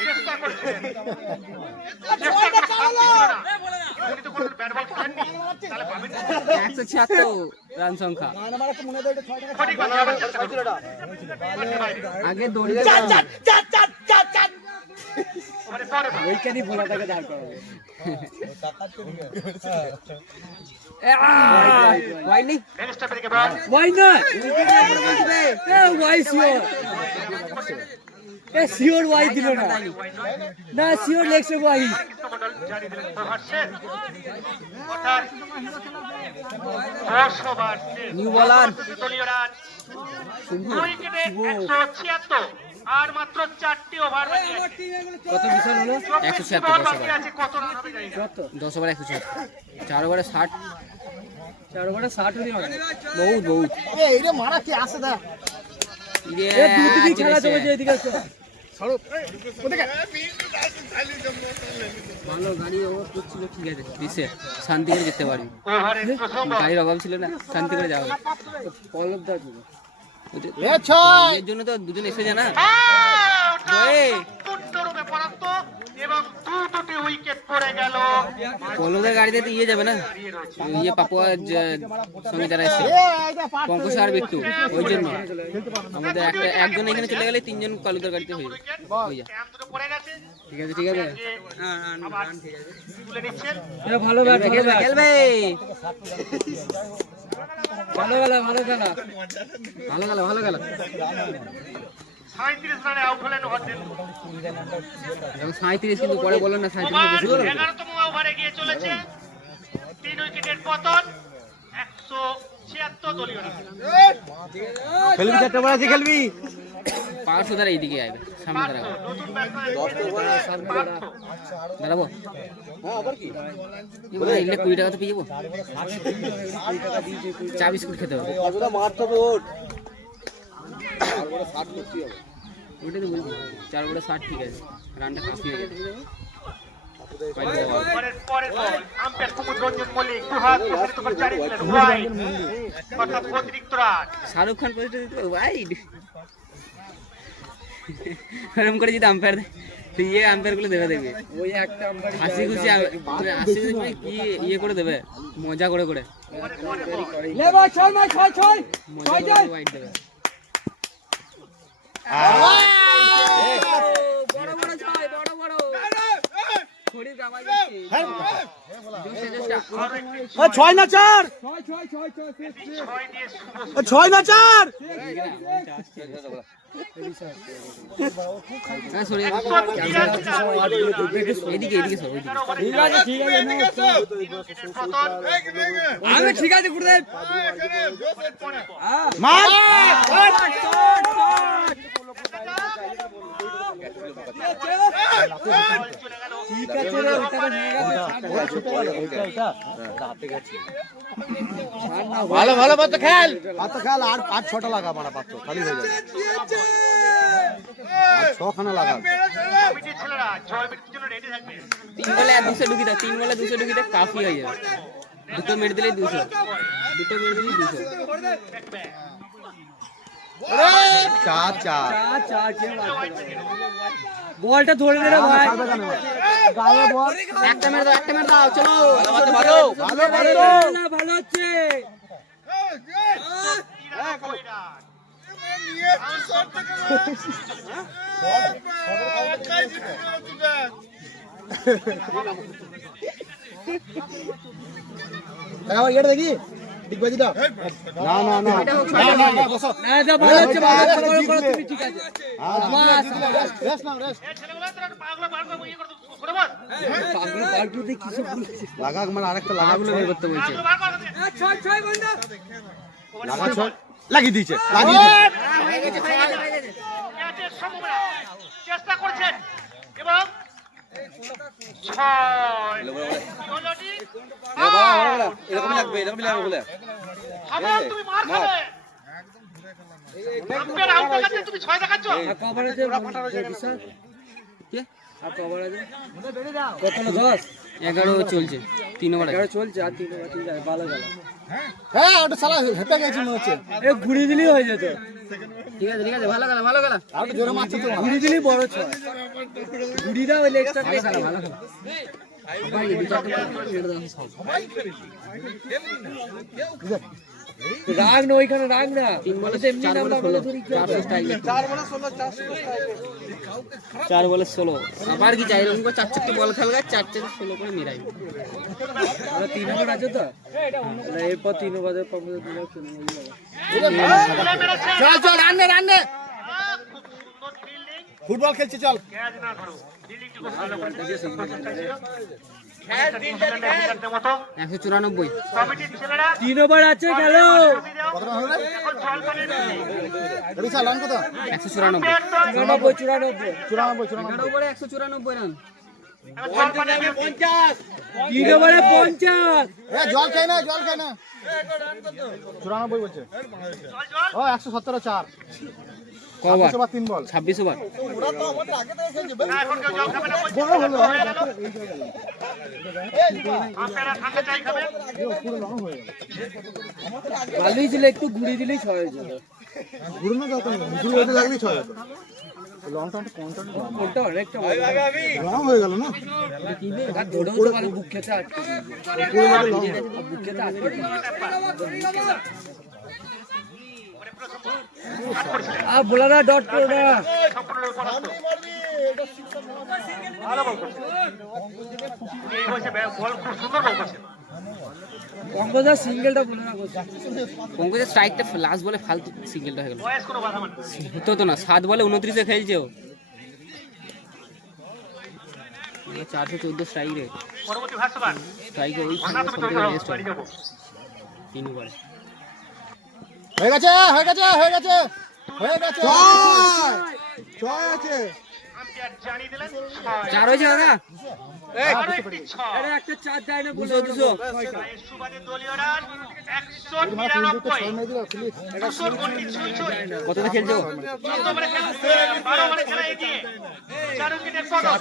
চেষ্টা করছেন উনি তো কোনো ব্যাট বল খেলেননি তাহলে পাবেন না। 176 রান সংখ্যা সঠিক বল আবার চেষ্টা করছেন আগে দৌড়ে ওভারের পরের বল ওইখানেই ভোলাটাকে দাঁড় করাবে। ওয়াইড নেই বেল স্টপের দিকে বল Why not? Why sure? Sure why দিল না? না sure লেগস why? কৃষ্ণমণ্ডল জারি দিলেন ওভার শেষ অর্থাৎ 10 ওভার শেষ নিউ বলার দলীয় রান 2 উইকেটে 176 আর মাত্র 4টি ওভার বাকি আছে কত বিশাল হলো? 176 বল বাকি আছে কত রান হবে জানি না কত? 10 ওভার 176 4 ওভারে 60 4 ওভারে 60 হলি হবে। বহুত এইটা মারা কি আসে দা এ দুদিকে খেলা চলে যে এদিকে আসো। ভালো গাড়ি ওভার করছিল ঠিক আছে দিছে শান্তি করে যেতে পারবি ওভারের প্রথম বল গাড়ির অভাব ছিল না শান্তি করে যাওয়া পলব দা দিল। এর জন্য তো দুজন এসে যায় না টুন্ডরূপে পরাস্ত এবং দুটি উইকেট পড়ে গেল পলদের গাড়িতে তো ইয়ে যাবে না ইয়ে পাপুয়ার সঙ্গে যারা এসে পঙ্কজ আর বিট্টু ওই জন্য আমাদের একজন এখানে চলে গেলে 3 জন কালুদের গাড়িতে হয়ে যাবে হয়ে যায় ক্যাম্প দুটো পড়ে গেছে ঠিক আছে আবার তুলে নিচ্ছেন এ ভালো ব্যাট ভালো ব্যাট। খেলবে ভালো খেলা ভালো খেলা। ভালো গেল 37 রানে আউট হলেন অর্ধেন এখন 37 কিন্তু পরে বললেন না 37 বেশি করে 11তম ওভারে গিয়ে চলেছে 3 উইকেটের পতন 176 দলীয় রান খেলবি চারটা বড় আছে খেলবি পাওয়ার সুদার এইদিকে আসবে সামনে দাঁড়াবো নতুন ব্যাটসম্যান দাঁড়াবো এবার ইলে 20 টাকা তো পেয়ে যাবো চা বিস্কুট খেতে হবে মারতে বোর্ড ওইটাই তো বলছি 4 বলে 60 ঠিক আছে রানটা কাফি হয়ে গেছে পরের বল আম্পায়ার কুমুদ রঞ্জন মল্লিক দু হাত প্রসারিত করে জারি দিলেন ওয়াইড অর্থাৎ অতিরিক্ত রান শাহরুখ খান পজিশন দিতে ওয়াইড এরকম করে যদি আম্পায়ার ইয়ে আম্পায়ার গুলো দেবে দেখবে ওই একটা আমরা হাসি খুশি মানে কি ইয়ে করে দেবে মজা করে লে ভাই ছয় মার ছয় ছয় মজা করে ওয়াইড দেবে বড় ছয় বড় খড়ির গামাই যাচ্ছে ছয় না চার ছয় ছয় ছয় ছয় ছয় দিয়ে শুভ ছয় না চার হ্যাঁ সরে এদিকে সর ওইদিকে ঠিক আছে পতন আমি ঠিক আছে গুরুদেব মার চলে গেল ঠিক আছে রে, ওটা নিয়ে গেছে। ভালো ভালো পাত্র খেল, পাত্র খেল, আর 6টা লাগা মারা পাত্র খালি হয়ে যাবে, আর 6খানা লাগা। কমিটির ছেলেরা জল বৃষ্টির জন্য রেডি থাকবে। 3 বলে 200 ঢুকি দাও, 3 বলে 200 ঢুকি দাও, কাফি হয়ে যাবে। দুটো মেরে দিলেই 200, দুটো মেরে দিলেই 200। চার চার বলটা ধরে দে রে ভাই। একটা মেরে দাও, একটা মেরে দাও, চলো। ভালো ভালো ভালো ভালো হচ্ছে। এটা দেখি ডিগবাজিটা, না না না না বসো, না যা ভালো হচ্ছে, ভালো করো তুমি, ঠিক আছে। রেস্ট নাও, রেস্ট পাগল পাগল দিয়ে কিছু বলছে। লাগা মানে আরেকটা লাগাগুলো বের করতে বলছে, ছয় ছয় বন্ধ। লাগা ছয় লাগিয়ে দিয়েছে, লাগিয়ে চেষ্টা করছেন এবং 6 এরকম লাগবে, এরকম লাগবে বলে তুমি মার খাবে। আম্পায়ার আউট দেখাচ্ছে, তুমি 6 দেখাচ্ছ। আর কভার আছে বিশাল কি? আর কভার আছে কত না 10 11 চলছে, 3 ওভার আছে। 11 চলছে, আর 3 ওভার চলছে, ভালো গেল। হ্যাঁ ওটা শালা হেপে গেছে মনে হচ্ছে, এ ঘুরি দিলেই হয়ে যেত। ঠিক আছে, ঠিক আছে, ভালো গেল, ভালো গেল। আর একটু জোরে মারছে তো, ঘুরি দিলেই বড় ছয়। ঘুরি দাও এলে এক্সট্রা ভালো খেলা, ভালো খেলা। ভাই এই দুটো মেরে দাও সব। রাগ না ওইখানে, রাগ না। 3 বলে এমনি 4 বলে নাম্বার 16, ধরি 400 স্ট্রাইক। 4 বলে 16, আবার কি চাই এরকম করে 4-4টি বল খেলবে, 4-4 16 করে মেরাই। আর 3 ওভার আছে তো, না এরপর 3 ওভারের পর দিলে চলে যাবে। চল চল রান্নে রান্নে, খুব সুন্দর ফিল্ডিং, ফুটবল খেলছে, চল ক্যাচ না ধরো, ফিল্ডিংটি খুব ভালো করেছে। মতো 194, কমিটির ছেলেরা 3 ওভার আছে, খেলো। কত রান হলো এখন জল পানি রে চাল রান কত, 194, 94 94 94 11 ওভারে 194 রান। জল পানি 3 ওভারে 50। এ জল খাই না, জল খাই না, 94 বলছে, ও 117 কবার 3 বল, 26 ওভার। এখন কেউ জল খাবে না, আপনারা ঠান্ডা চাই খাবেন। ভালোই ছিল, একটু ঘুরি দিলেই 6 হয়ে যেত। ঘুরে না যাতো, ঘুরে যেতে লাগলেই 6 হতো, লং টার্ম কন্ট্রোল কোনটা অনেকটা ভালো। লং হয়ে গেল না, আর ধরেও তো পারো, বুক খেতে আটকে দিয়েছে। বুক খেতে আটকে দিয়েছে। আর বোলাররা ডট করো না। এই হয়েছে বল, খুব সুন্দর বল করছে। পঙ্কজা সিঙ্গেলটা বলে না বলছে। পঙ্কজের স্ট্রাইকটা লাস্ট বলে ফালতু সিঙ্গেলটা হয়ে গেল, বয়স কোনো বাধা মানে হতো তো না। 7 বলে 29 খেলছে ও, 414 স্ট্রাইক রে। পরবর্তী ভাষ্যকার স্ট্রাইকে ওই ভাষা তুমি তৈরি করো, বাড়ি যাবো। 3 ওভারে হয়ে গেছে হয়ে গেছে হয়ে গেছে হয়ে গেছে, ছয় আছে, আম্পায়ার জানিয়ে দিলেন 4 হয়েছে কাকা। আরো একটি 6। আরে একটা 4 দেয় না বলে 200 এর সুবাদে দলীয় রান 199, 200 গন্ডি ছুঁই ছুঁই। কতটা খেলছো? 14 ওভারে খেলা, 12 ওভারে খেলা এগিয়ে 4 উইকেটের পতন।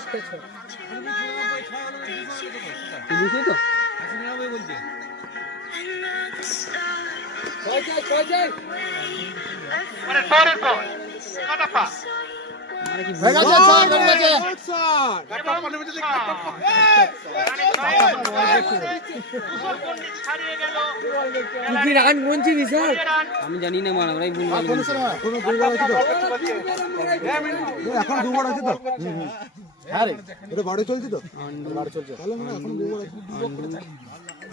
বুঝলি তো? মানে পরের পর কাটাপা মানে কি হয়ে গেছে, ছয় হয়ে গেছে, ছাড়িয়ে গেল তুই কি রান গুনছি বিশাল? রান। আমি জানি না মানে ওরাই ভুল ভাল কোনো সময় কোনো 2 বল আছে তো, এখন 2 বল আছে তো, হ্যাঁ রে এটা বাড়ি চলছে তো, বাড়ি চলছে, তাহলে মানে এখন 2 বল আছে,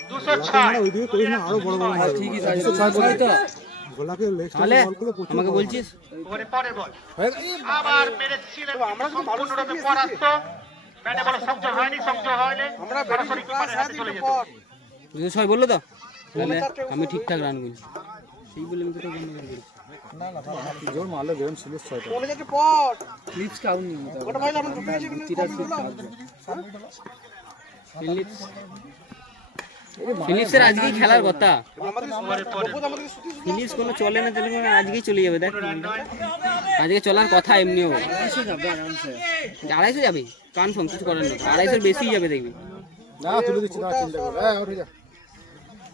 206 ওইদিকে করিস না, আরো বড় বড় মারবে, ঠিকই আছে, 206 তো। গোলাকে লেগ তাহলে বল করে প্রচুর আমাকে বল। বলছিস ওভারে পরের বল হয়ে গেছে। আবার মেরেছিলেন, সম্পূর্ণরূপে পরাস্ত। ব্যাটে বল সংযোগ হয়নি, সংযোগ হয়নি সরাসরি কিপারের হাতে চলে যেত। 206 বললো তো, তাহলে আমি ঠিকঠাক রান করছি, সেই বলে আমি কোথাও বন্ধ করে দিয়েছি। জোর মারলে গেম সিরিজ 6টা ক্লিপস কাউন্ট নিয়ে নিতে হবে গুটিটা ক্লিপ কাটবে ফিলিপসের আজকেই খেলার কথা। ফিলিপস কোনো চলে না আজকেই চলে যাবে দেখ, আজকে চলার কথা এমনিও। 250 যাবে কনফার্ম, কিছু করার নেই, 250 বেশি যাবে দেখবি। না তুলে দিচ্ছি, না চিন্তা করো, উঠে যা।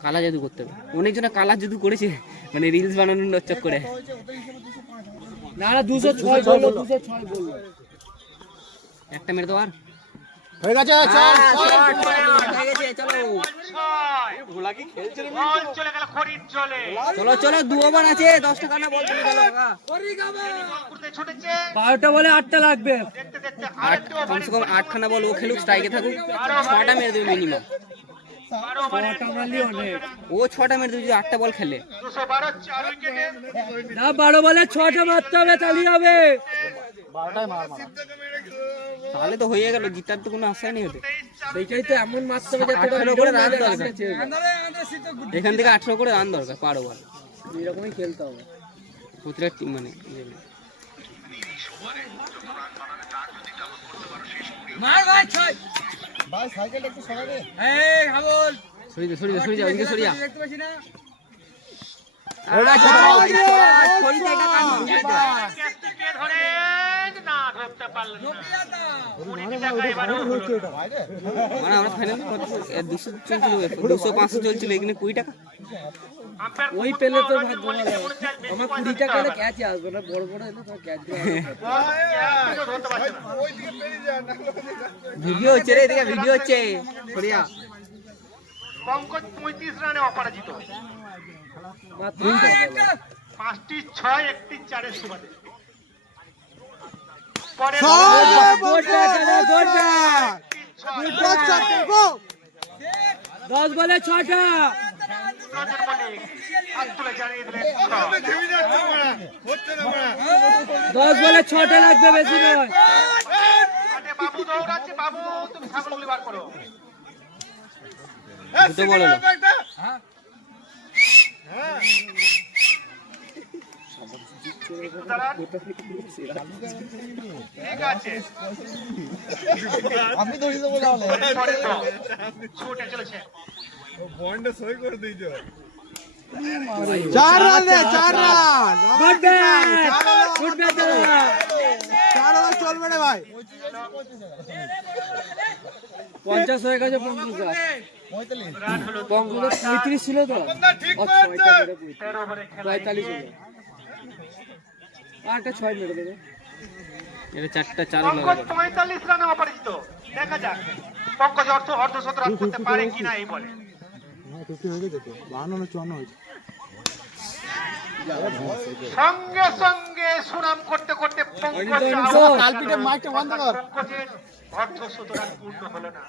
কালা জাদু করতে হবে, অনেকজনে কালা জাদু করেছে মানে রিলস বানানোর চক্করে। না না 206 বললো, 206 বললো। একটা মেরে তো আর হয়ে গেছে, চল চলো বল চলে গেল খরিদ জলে। চলো চলো 2 ওভার আছে, 10 টাকা না বল চলে গেল। করতে ছুটেছে 12টা বলে 8টা লাগবে। দেখতে দেখতে আরেকটি ওভার কমসে কম 8খানা বল ও খেলুক, স্ট্রাইকে থাকুক, 6টা মেরে দেবে মিনিমাম। 6টা মারলি অনেক। ও 6টা মেরে দেবে যদি 8টা বল খেলে। 212 4 উইকেটে না 12 বলে 6টা মারতে হবে, তাহলেই হবে। 12টায় মার মারা। তাহলে তো হয়ে গেল, জিতার তো কোনো আশাই নেই হতে। সেইটাই তো এমন মারতে হবে যাতে 18 করে রান দরকার, এখান থেকে 18 করে রান দরকার পার ওভার। এরকমই খেলতে হবে। প্রতিটা টিম মানে মার ভাই 6। ভাই সাইকেলটা একটু সরাই দে। এই হাবল সরি যা ওইদিকে সরি যা। দেখতে পাচ্ছি না। ক্যাচটিকে ধরে না ধরতে পারলেন না। 20 টাকা এবারও বাইরে মানে আমরা ফাইনাল 200 চলছিল, 200-500 চলছিল, এখানে 20 টাকা। আম্পায়ার ওই পেলে তো ভাগ্য ভালো। আমার 20 টাকা হলে ক্যাচ আসবে না, বড় বড় হলে তো ক্যাচ দেওয়া হবে। ধরতে পারছে না। ভিডিও হচ্ছে রে, এদিকে ভিডিও হচ্ছে সরিয়া। পঙ্কজ 35 রানে অপরাজিত, মাত্র 5টি 6 একটি 4-এর সুবাদে। পরে 10 বলে 6টা। রঞ্জন মল্লিক হাত তুলে জানিয়ে দিলেন 10 বলে 6টা লাগবে, বেশি নয়। বাবু দৌড়াচ্ছে, বাবু তুমি ছাগলগুলি বার করো। দুটো বল হলো। ঠিক আছে, আমি ধরে দেবো তাহলে। পরের বল ছুটে চলেছে। চার রান দে, 4 run. Good bat, good bat দাদা। 4 রান চলবে রে ভাই। 50 হয়ে গেছে পঙ্কুজা। 45 রান হলো পঙ্কুজা 35 ছিল তো। 13 ওভারে খেলা 45 হলো। আরেকটা 6 মেরে দেবে। এটা 4টা 4 হলো। পঙ্কজ 45 রানে অপরাজিত। দেখা যাক পঙ্কজ অর্ধশত রান করতে পারে কিনা এই বলে। সঙ্গে সঙ্গে সুনাম করতে করতে পঙ্কজের অর্ধশত রান পূর্ণ হলো না।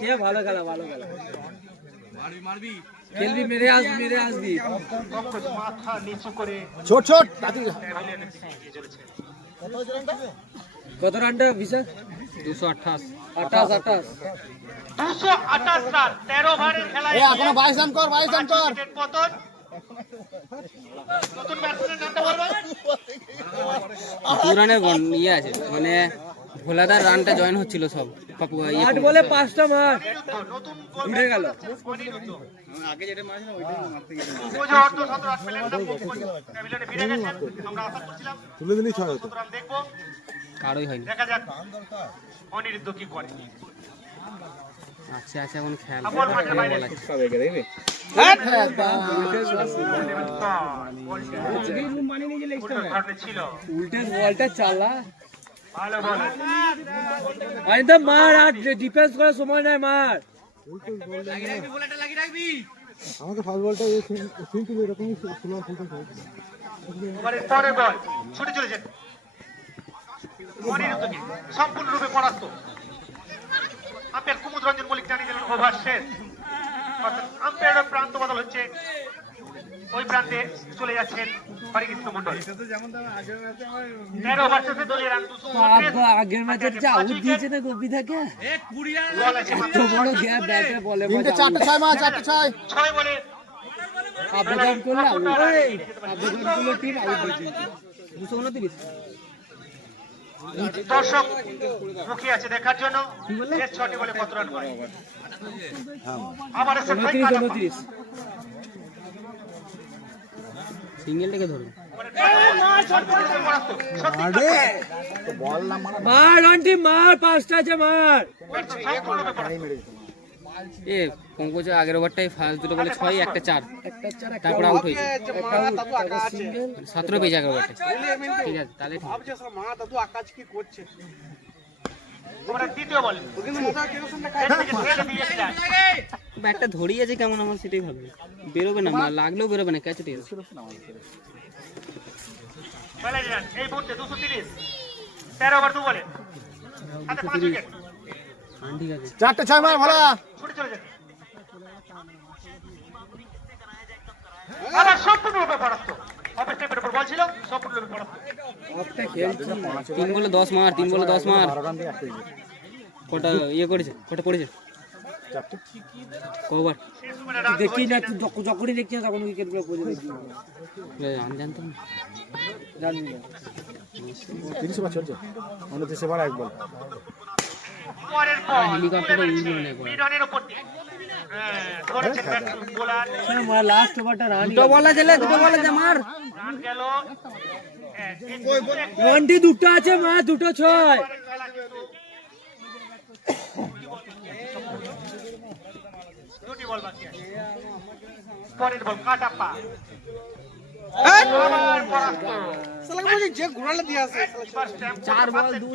কে ভালো খেলা, ভালো খেলা। খেলবি, মেরে আসবি। পঙ্কজ মাথা নিচু করে ছোট ছোট প্যাভিলিয়নের দিকে এগিয়ে চলেছে। কত রানটা ভিসা? 228। 28। 228 রান 13 ওভারের খেলায় এখনো 22 রান কর, 22 রান কর। উইকেট পতন। নতুন ব্যাটসম্যানের নামটা বলবেন? 2 রানের ইয়ে আছে মানে ভোলাদার রানটা জয়েন হচ্ছিল সব পাপু ইয়ে 8 বলে 5টা মার। নতুন উঠে গেল। আগে যেটা মারছিল ওইটাই মারতে গেল। পঙ্কজ অর্ধশত রান পেলেন না, প্যাভিলিয়নে ফিরে গেছেন। আমরা আশা করছিলাম তুলে দিলি 6 শত রান দেখবো। কারোই হয়নি। দেখা যাক অনিরুদ্ধ কি করে। আচ্ছা এখন খেল আবার মাঠের বাইরে বল আছে। ছিল উল্টে বলটা চালা। ভালো বল। একদম মার, আর ডিফেন্স করার সময় নাই, মার। আমাকে ফাস্ট বলটা এই সিম্পল এরকমই স্লো খেলতে হয়। ওভারের পরের বল ছুটে চলেছেন অনিরুদ্ধকে সম্পূর্ণরূপে পরাস্ত। আম্পায়ার কুমুদ রঞ্জন মল্লিক জানিয়ে দিলেন ওভার শেষ। অর্থাৎ আম্পায়ারের প্রান্ত বদল হচ্ছে, ওই প্রান্তে চলে যাচ্ছেন হরিকৃষ্ণ মন্ডল। 13 ওভার শেষে দলীয় রান 229। আগের ম্যাচে যে আউট দিয়েছে না গোপি থাকে, বল আছে এত বড় গ্যাপ ব্যাটে বলে। 4টা 6 মা 4টা 6 6 বলে আবেদন করলে আউট। আবেদন করলে টিম আউট দিয়েছে। 229। দর্শক মুখিয়ে আছে দেখার জন্য শেষ 6টি বলে কত রান করে। আবার এসে ভাই কাটাপ্পা। সিঙ্গেলটাকে ধরুন মার আন্টি মার, 5টা আছে মার। এ পঙ্কজ আগের ওভারটাই ফার্স্ট দুটো বলে 6 একটা 4 তারপর আউট হয়েছে 17 পেয়েছে আগের ওভারটা। ঠিক আছে তাহলে ঠিক আছে। দ্বিতীয় বল ব্যাটটা ধরিয়েছে কেমন আমার সেটাই ভালো বেরোবে না, লাগলেও বেরোবে না, ক্যাচ উঠে যাবে। এই মুহূর্তে 230 13 ওভার 2 বলে হাতে 5 উইকেট। ঠিক আছে 4টে 6 মার ভালো ছুটে চলে যায়। আবার সম্পূর্ণরূপে পরাস্ত। অফ স্টেপের উপর বল ছিল, সম্পূর্ণরূপে পরাস্ত। 3 বলে 10 মার, 3 বলে 10 মার। কটা ইয়ে করেছে, কটা পড়েছে? 4টে কবার শেষ ওভারে রান দেখি না, যখনই দেখছি না তখন উইকেট গুলো পড়ে দেখি। আমি জানতাম না। জানি না 30 ওভার চলছে 29 ওভার 1 বল। পরের বল হেলিকপ্টারে উড়লো না একবার। মিডনের উপর দিয়ে ধরেছেন বোলার। মার, লাস্ট ওভারটা রান। দুটো বল আছে, দুটো বল আছে মার। রান গেল। ওয়ানটি 2টা আছে মার, 2টো 6। দুটি বল বাকি আছে। পরের বল কাটাপ্পা। চার বল 2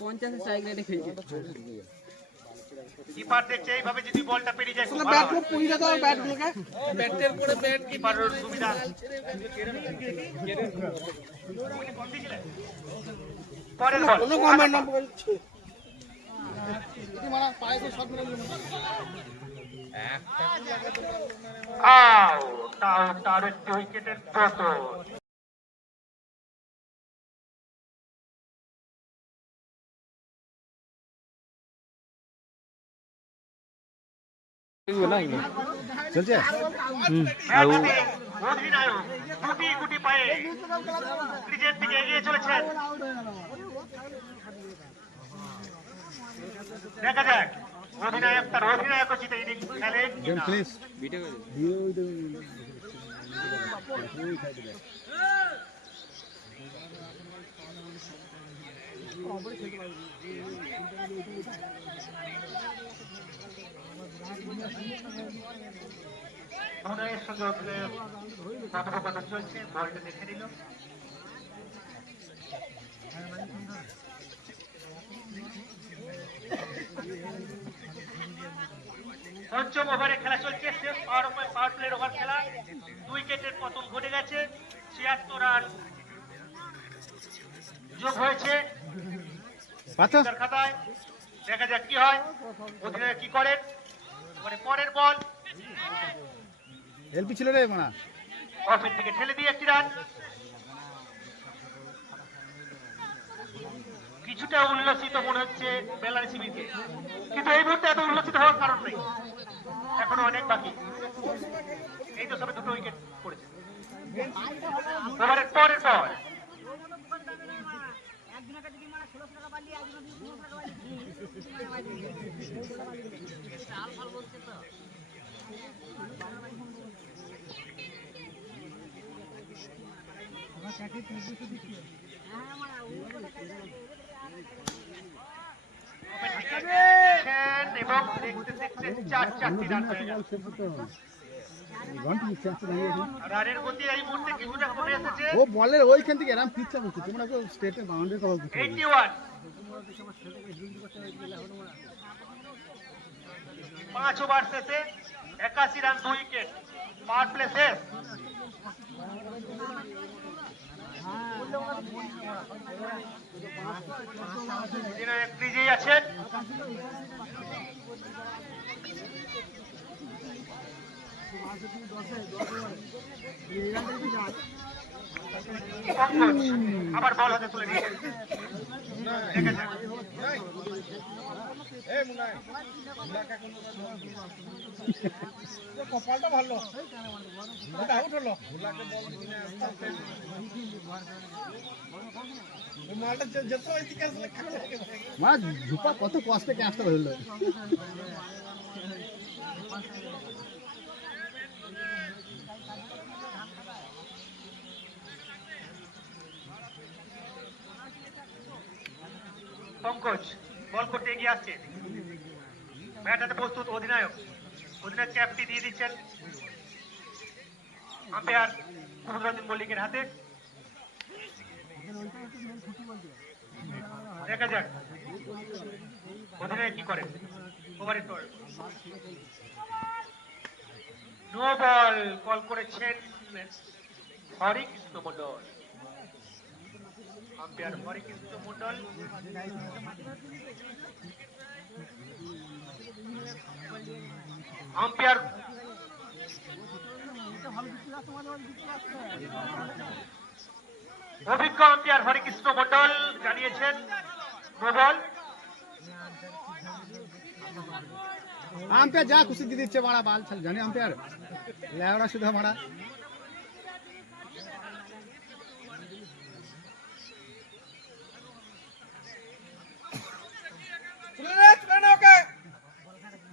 50 স্ট্রাইক রেটে খেলছে। কিপার দেখছে এইভাবে যদি বলটা পেরিয়ে যায় ব্যাট খুব পুরিয়ে দাও ব্যাট গুলোকে ব্যাটের পরে ব্যাট কিপারের সুবিধা। পরের বল কোনো কমেন্ট না বলছে মারা পায়ে শট মেরে তার একটি উইকেটের পতন। চলছে অধিনায়ক গুটি গুটি পায়ে ক্রিজের দিকে এগিয়ে চলেছেন। দেখা যাক অধিনায়ক তার অধিনায়ক জিতে ইনিংস খেলে গেম প্লিজ ধনের সঙ্গে কথোপকথন চলছে, বলটা দেখে নিল। পঞ্চম ওভারে খেলা চলছে, শেষ পাওয়ার প্লের ওভার খেলা। 2 উইকেটের পতন ঘটে গেছে, 76 রান যোগ হয়েছে খাতায়। দেখা যাক কি হয়, অধিনায়ক কি করেন। পরের বল এলপি ছিল রে মানা অফের থেকে ঠেলে দিয়ে একটি রান। কিছুটা উল্লসিত মনে হচ্ছে বেলার সিমিতে, কিন্তু এই মুহূর্তে এত উল্লসিত হওয়ার কারণ নেই, এখনো অনেক বাকি। এই তো সবে 2টো উইকেট পড়েছে। পরের বল এবং দেখতে দেখতে 4-4টি রান হয়ে গেল। রানের গতি এই মুহূর্তে কিছুটা কমে এসেছে। ও বলের ওইখান থেকে এরকম পিচ্ছা বলছে তোমরা তো স্টেটে বাউন্ডারি কভার করতে 81 5 ওভার শেষে 81 রান 2 উইকেট, পাওয়ার প্লে শেষ। অধিনায়ক ক্রিজেই আছেন। আবার বল হাতে তুলে নিয়েছেন। দেখা যাক। কপালটা ভালো আউট হলো মালটা যেত ওইদিকে আসলে মা ঝুপা কত কষ্টে ক্যাচটা ধরলো। পঙ্কজ বল করতে এগিয়ে আসছে, ব্যাট হাতে প্রস্তুত অধিনায়ক। অধিনায়ক ক্যাপটি দিয়ে দিচ্ছেন আম্পায়ার কুমুদরঞ্জন মল্লিকের হাতে। দেখা যাক অধিনায়ক কি করেন। ওভারের পর নো বল কল করেছেন হরিকৃষ্ণ মন্ডল। আম্পায়ার হরিকৃষ্ণ মন্ডল আম্পায়ার অভিজ্ঞ আম্পায়ার হরিকৃষ্ণ মন্ডল জানিয়েছেন নো বল। আম্পায়ার যা খুশি দিয়ে দিচ্ছে মারা বাল ছাল জানি আম্পায়ার লেওড়া শুধু মারা।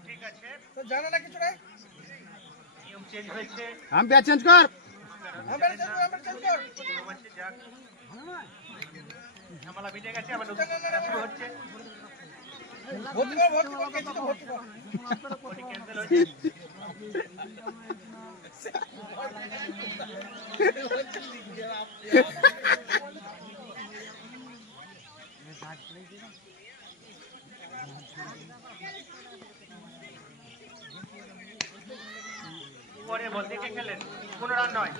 ঠিক আছে, জানা না কিছু নাই নিয়ম চেঞ্জ হয়েছে। আম্পায়ার চেঞ্জ কর। নিয়ম আছে, যাক। ঝামেলা মিটে গেছে, আবার নতুন খেলা শুরু হচ্ছে। ওটি ক্যান্সেল হয়েছে। পরে বল দেখে খেলেন, কোনো রান নয়।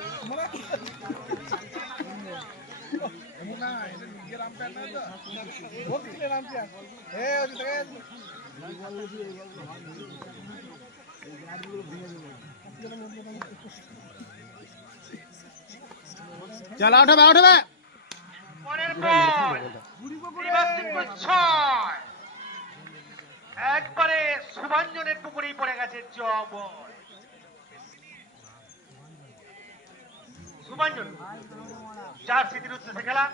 চল আউট হবে আউট হবে। পরের বল রিভার্সিং গোল 6। একবারে শুভাঞ্জনের পুকুরেই পড়ে গেছে জবল। শুভাঞ্জন যার স্মৃতির উদ্দেশ্যে খেলা,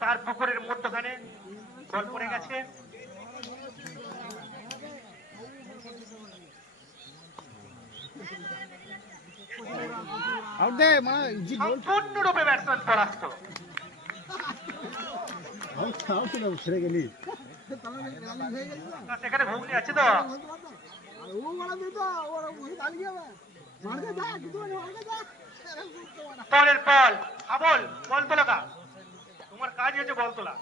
তার পুকুরের মধ্যখানে বল পড়ে গেছে। আউট দে মানে ইজি বল। সম্পূর্ণরূপে ব্যাটসম্যান পরাস্ত। আউট না ছেড়ে গেলি। না, সেখানে ঘুগনি আছে তো। পরের বল আবল, বল তোলা কা তোমার কাজ হচ্ছে বল তোলা।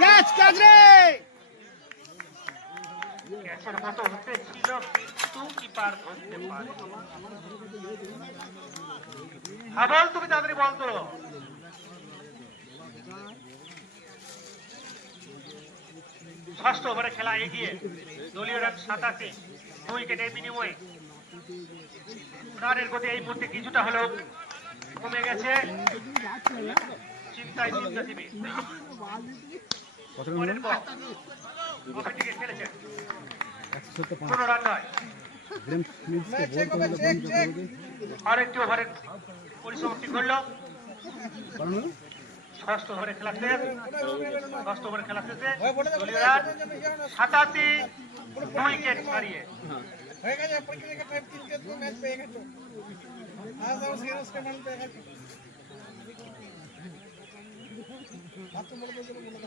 ক্যাচ ক্যাচ রে। ক্যাচের মতো হতে ছিল, তুমি কি পার ধরতে পারে। আবল তুমি তাড়াতাড়ি বল তোলো। ষষ্ঠ ওভারে খেলা এগিয়ে, দলীয় রান 87, 2 উইকেটের বিনিময়ে। রানের গতি এই মুহূর্তে কিছুটা হলেও কমে গেছে, চিন্তায় চিন্তা দিবে। পরের বল ওখান থেকে খেলেছেন, 15 রান নয়। আরেকটি ওভারের পরিসমাপ্তি করল। ষষ্ঠ ওভারে খেলা শেষ। ষষ্ঠ ওভারে খেলা শেষে দলীয় রান 87, 2 উইকেট হারিয়ে। হয়ে গেছে পরীক্ষা টাইম 3 ম্যাচ পেয়ে গেছো আজ আর সিরিয়াস কেমন পেয়ে গেছো বাত তো বলে দিয়েছিল বলে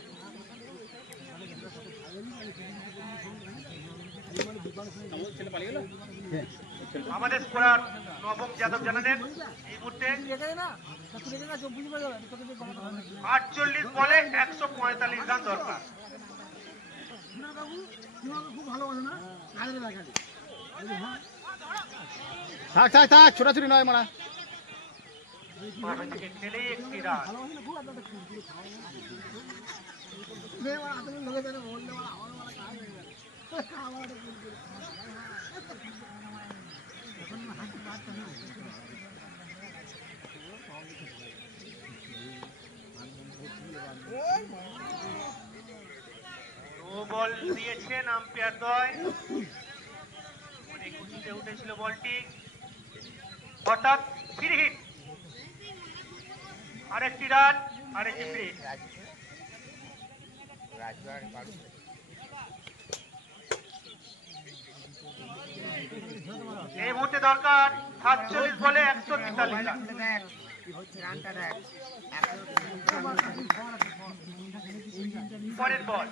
আমাদের স্কোরার নবম যাদব জানালেন এই মুহূর্তে 48 বলে 145 রান দরকার। থাক থাক থাক ছোটাছুটি নয় মারা। থেকে খেলেই একটি রান। বল দিয়েছেন আম্পায়ার দ্বয়। অনেক উঁচুতে উঠেছিল বলটি, হঠাৎ ফ্রি হিট, আরেকটি রান, আরেকটি ফ্রি হিট। এই মুহূর্তে দরকার 47 বলে 143 রান। পরের বল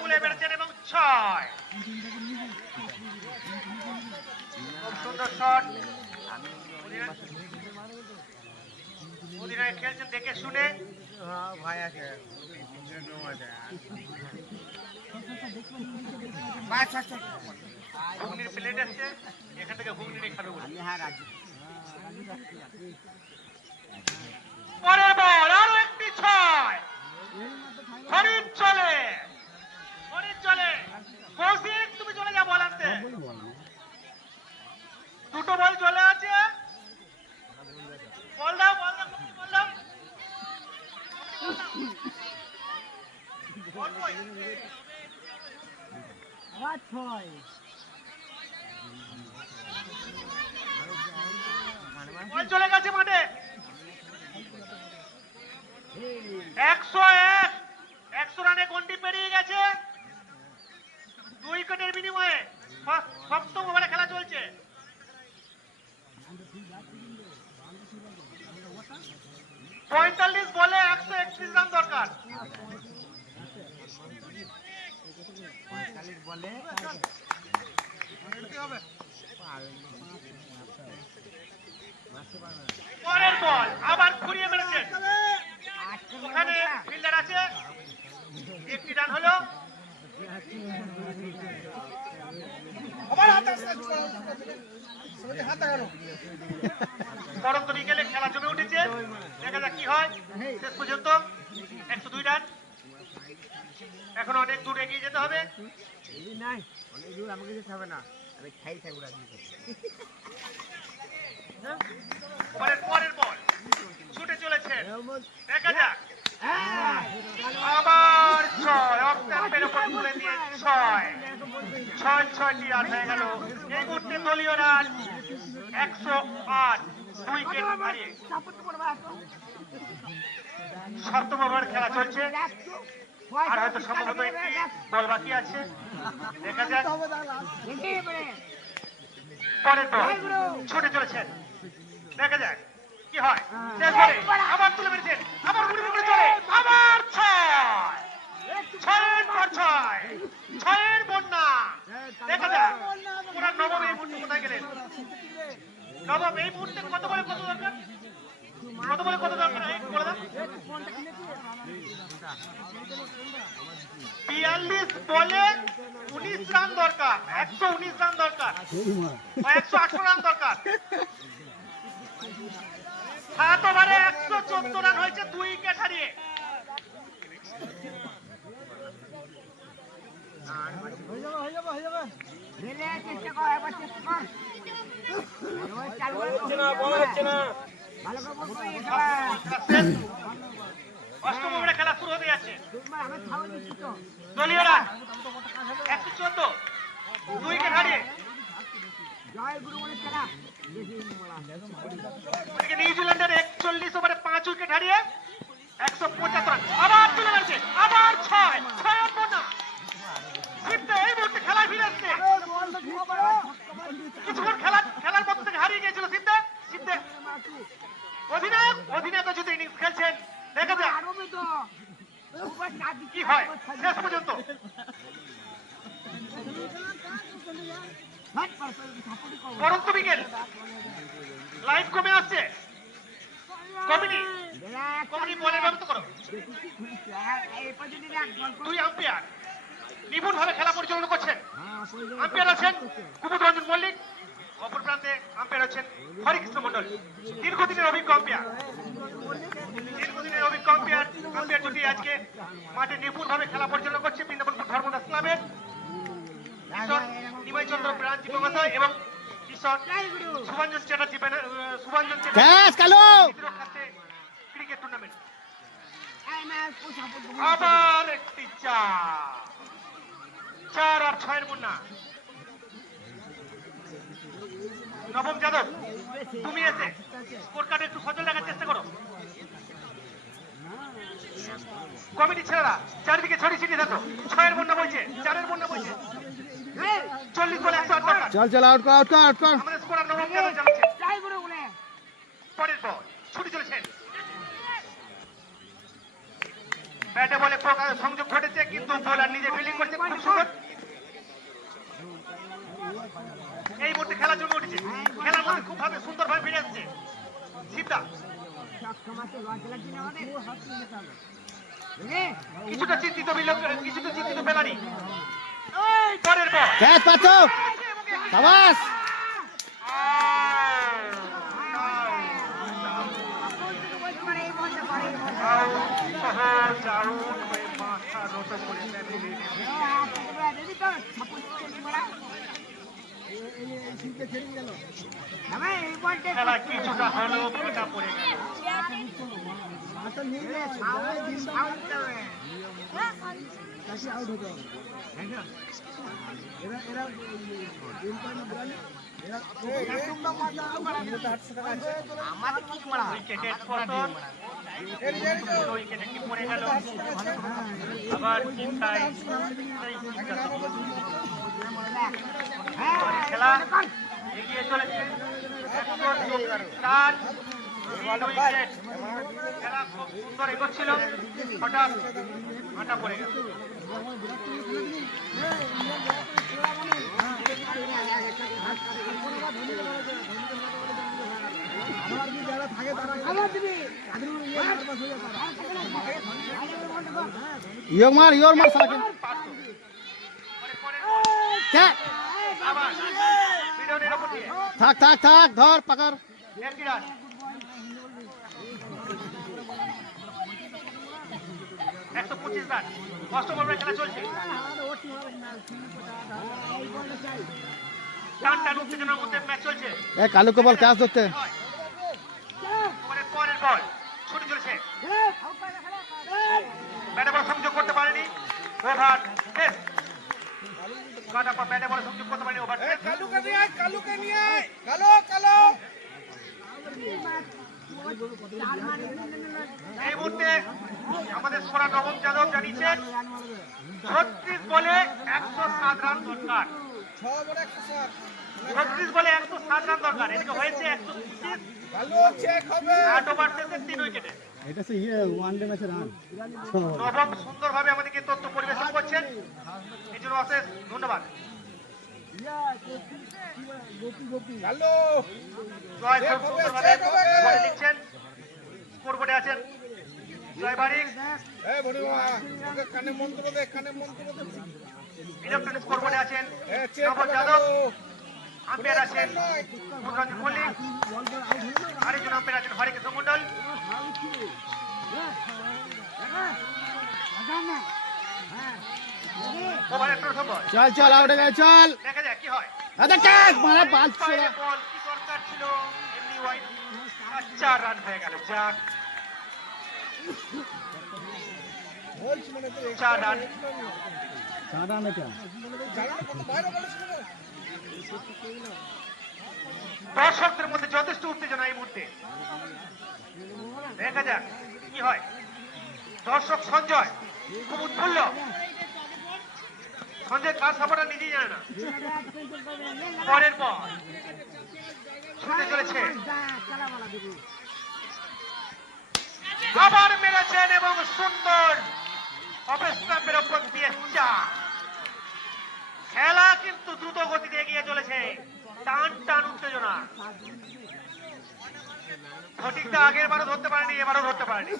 তুলে মেরেছেন এবং 6। খুব সুন্দর শট। অধিনায়ক খেলছেন দেখে শুনে। ঘুগনির প্লেট আসছে, এখান থেকে ঘুগনি নিয়ে খাবে বলে। পরের বল আরো একটি 6। হরিণ চলে, হরিণ চলে। কৌশিক তুমি চলে যা বল আনতে। দুটো বল চলে আছে, বল দাও, বল দাও, বল দাও। বল কই? বল চলে গেছে মাঠে। 101, 100 রানে গন্ডি পেরিয়ে গেছে। 2 উইকেটের বিনিময়ে সপ্তম ওভারে খেলা চলছে। পঁয়তাল্লিশ বলে 131 রান দরকার। পরের বল আবার ঘুরিয়ে মেরেছেন, ওখানে ফিল্ডার আছে, একটি রান হলো। পরন্ত বিকেলে খেলা জমে উঠেছে, দেখা যাক কি হয়। শেষ পর্যন্ত 102 রান, এখনো অনেক দূর এগিয়ে যেতে হবে। পরের বল ছুটে চলেছে, দেখা যাক। আবার 6, অক্টাম্পের উপর তুলে দিয়ে 6টি রান হয়ে গেল। এই মুহূর্তে দলীয় রান 108, 2 উইকেট হারিয়ে। সপ্তম ওভার খেলা চলছে, আর হয়তো সম্ভবত একটি বল বাকি আছে, দেখা যাক। পরের বল ছুটে চলেছেন, দেখা যাক কি হয়। শেষ বলে আবার তুলে মেরেছেন, আবার ঘুরে ঘুরে চলে, আবার 6-এর পর 6-এর বন্যা। দেখা যাক পুরা নবম এই মুহূর্তে কোথায় গেলেন। নবম এই মুহূর্তে কত বলে কত দরকার, কত বলে কত দরকার বলে দাও। 42 বলে 19 রান দরকার, 119 রান দরকার, 118 রান দরকার। 7 ওভারে 114 রান হয়েছে, 2 উইকেট হারিয়ে। অষ্টম ওভারে খেলা শুরু হতে যাচ্ছে। দলীয় রান 114, 2 উইকেট হারিয়ে। নিউজিল্যান্ডের 41 ওভারে 5 উইকেট হারিয়ে 175 রান। আবার তুলে মারছে, আবার 6-এর বন্যা। সিদ্ধে এই মুহূর্তে খেলায় ফিরে আসছে। কিছুক্ষণ খেলার পথ থেকে হারিয়ে গিয়েছিল সিদ্ধে। অধিনায়ক যদি ইনিংস খেলছেন, দেখা যাক কি হয় শেষ পর্যন্ত। পরন্ত বিকেল লাইভ কমে আসছে। কমিটি বলের ব্যবস্থা করো। 2 আম্পায়ার নিপুণ ভাবে খেলা পরিচালনা করছেন। আম্পায়ার আছেন কুমুদ রঞ্জন মল্লিক, অপর প্রান্তে আম্পায়ার আছেন হরিকৃষ্ণ মন্ডল। দীর্ঘদিনের অভিজ্ঞ আম্পায়ার আম্পায়ার জুটি আজকে মাঠে নিপুণ ভাবে খেলা পরিচালনা করছে বৃন্দাবনপুর ধর্মদাস ক্লাবের নিমাই চন্দ্র ব্রাঞ্চ মহাশয় এবং সুভাঞ্জন চ্যাটার্জি ক্রিকেট টুর্নামেন্ট। আবার একটি 4 আর 6 এর মুন্না। নবম যাদব, তুমি এসে স্কোর কার্ডে একটু সচল রাখার চেষ্টা করো। কমিটি ছেলেরা চারিদিকে ছড়িয়ে ছিটিয়ে থাকো। 6 এর মুন্না বইছে, 4 এর মুন্না বইছে। 40 বলে 108 টাকা। চল চল আউট কর আউট কর আউট কর আমাদের স্কোরার নবম যাদব জানাচ্ছে। পরের বল ছুটে চলেছেন। ব্যাটে বলে সংযোগ ঘটেছে, কিন্তু বোলার নিজে ফিল্ডিং করছে খুব সুন্দর। এই মুহূর্তে খেলা জমে উঠেছে, খেলার মধ্যে খুব ভাবে সুন্দরভাবে ফিরে আসছে শিবদা। কিছুটা চিন্তিত বেলানি। পরের বল ক্যাচ পাচ্ছো সাবাস মাথা নত করে খেলা কিছুটা হলেও ফোটা পড়ে গেল। উইকেটের পতন, উইকেট একটি পড়ে গেল। আবার চিন্তায় খেলা এগিয়ে চলেছে। 124 রান, 3 উইকেট। খেলা খুব সুন্দর এগোচ্ছিল, হঠাৎ ভাটা পড়ে গেল। ইয়োর মার সারা আবার বিরনের ওপর দিয়ে থাক থাক থাক ধর পাকার একটি রান। একশো 25 রান। অষ্টম ওভারে খেলা চলছে। টান টান উত্তেজনার মধ্যে ম্যাচ চলছে। এ কালুকে বল ক্যাচ ধরতে পরের বল ছুটে চলেছে। ব্যাটে বল সংযোগ করতে পারেনি। ওভার শেষ। কাটাপা ব্যাটে বল সংযোগ করতে পারেনি। ওভার শেষ। এই মুহূর্তে আমাদের স্কোরার নবম যাদব জানিয়েছেন 36 বলে 107 রান দরকার। 36 বলে 107 রান দরকার। এদিকে হয়েছে 125। 8 ওভার শেষে 3 উইকেটে। এটা সে ওয়ানডে ম্যাচের রান নবম সুন্দরভাবে আমাদেরকে তথ্য পরিবেশন করছেন, এই জন্য অশেষ ধন্যবাদ। জয় খুব সুন্দরভাবে বলে লিখছেন। স্কোরবোর্ডে আছেন জয় বারিক। ইলেকট্রনিক স্কোরবোর্ডে আছেন নবম যাদব। আম্পায়ার আছেন মনোরঞ্জন মল্লিক। আরেকজন আম্পায়ার আছেন হরিকৃষ্ণ মন্ডল। ওভারের প্রথম বল। চল চল আউট গেছে চল দেখা যাক কি হয়। আরে ক্যাচ মারা বাল বাইরে বল কি দরকার ছিল, এমনি ওয়াইড। 4 রান হয়ে গেল। যাক 4 রান। সাদা না কেন দর্শকদের মধ্যে যথেষ্ট উত্তেজনা এই মুহূর্তে। দেখা যাক কি হয়। দর্শক সঞ্জয় খুব উৎফুল্ল। সঞ্জয় কার সাপোর্টার নিজেই জানে না। পরের বল ছুটে চলেছে। আবার মেরেছেন এবং সুন্দর অপস্টাম্পের ওপর দিয়ে 4। খেলা কিন্তু দ্রুত গতিতে এগিয়ে চলেছে। টান টান উত্তেজনা। ফটিকদা আগের বারও ধরতে পারেনি, এবারও ধরতে পারেনি।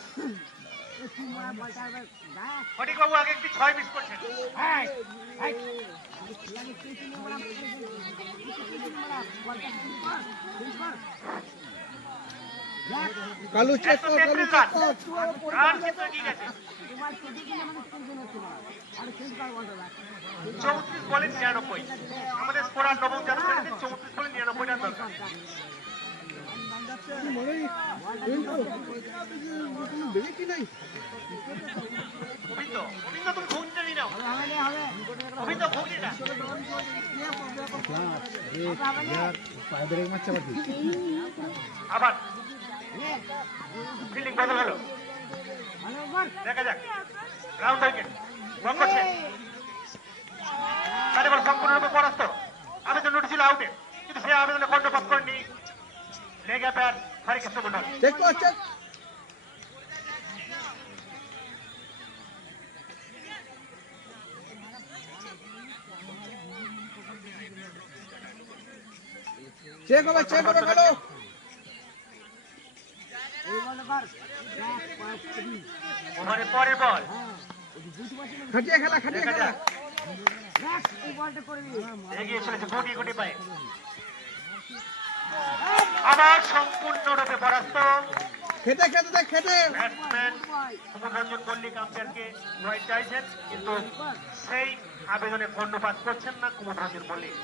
ফটিক বাবু আগে একটি 6 মিস করছেন। কালু চেক কর 133 রান। রান কিন্তু এগিয়ে গেছে। 34 বলে 99। আমাদের স্কোরার নবম যাদব ছেড়েছে 34 বলে 99 রান দরকার। গোবিন্দ গোবিন্দ তুমি ঘুমটা নিয়ে নাও গোবিন্দ ঘুমটা আবার ফিল্ডিং বদল হলো দেখা যাক রাউন্ড উইকেট বল করছে তারে বল সম্পূর্ণরূপে পরাস্ত আবেদন নোটিশ ছিল আউটে কিন্তু সে আবেদনে কর্ণপাত করেনি leg umpire Harikrishna Mondal check কর চেক চেক হবে বলো ওভারের পরের বল খাটিয়ে খেলা এগিয়ে চলেছে গুটি গুটি পায়ে আবার সম্পূর্ণরূপে পরাস্ত খেতে ব্যাটসম্যান কুমুদরঞ্জন মল্লিক আম্পায়ারকে ওয়াইড চাইছেন কিন্তু সেই আবেদনে কর্ণপাত করছেন না কুমুদরঞ্জন মল্লিক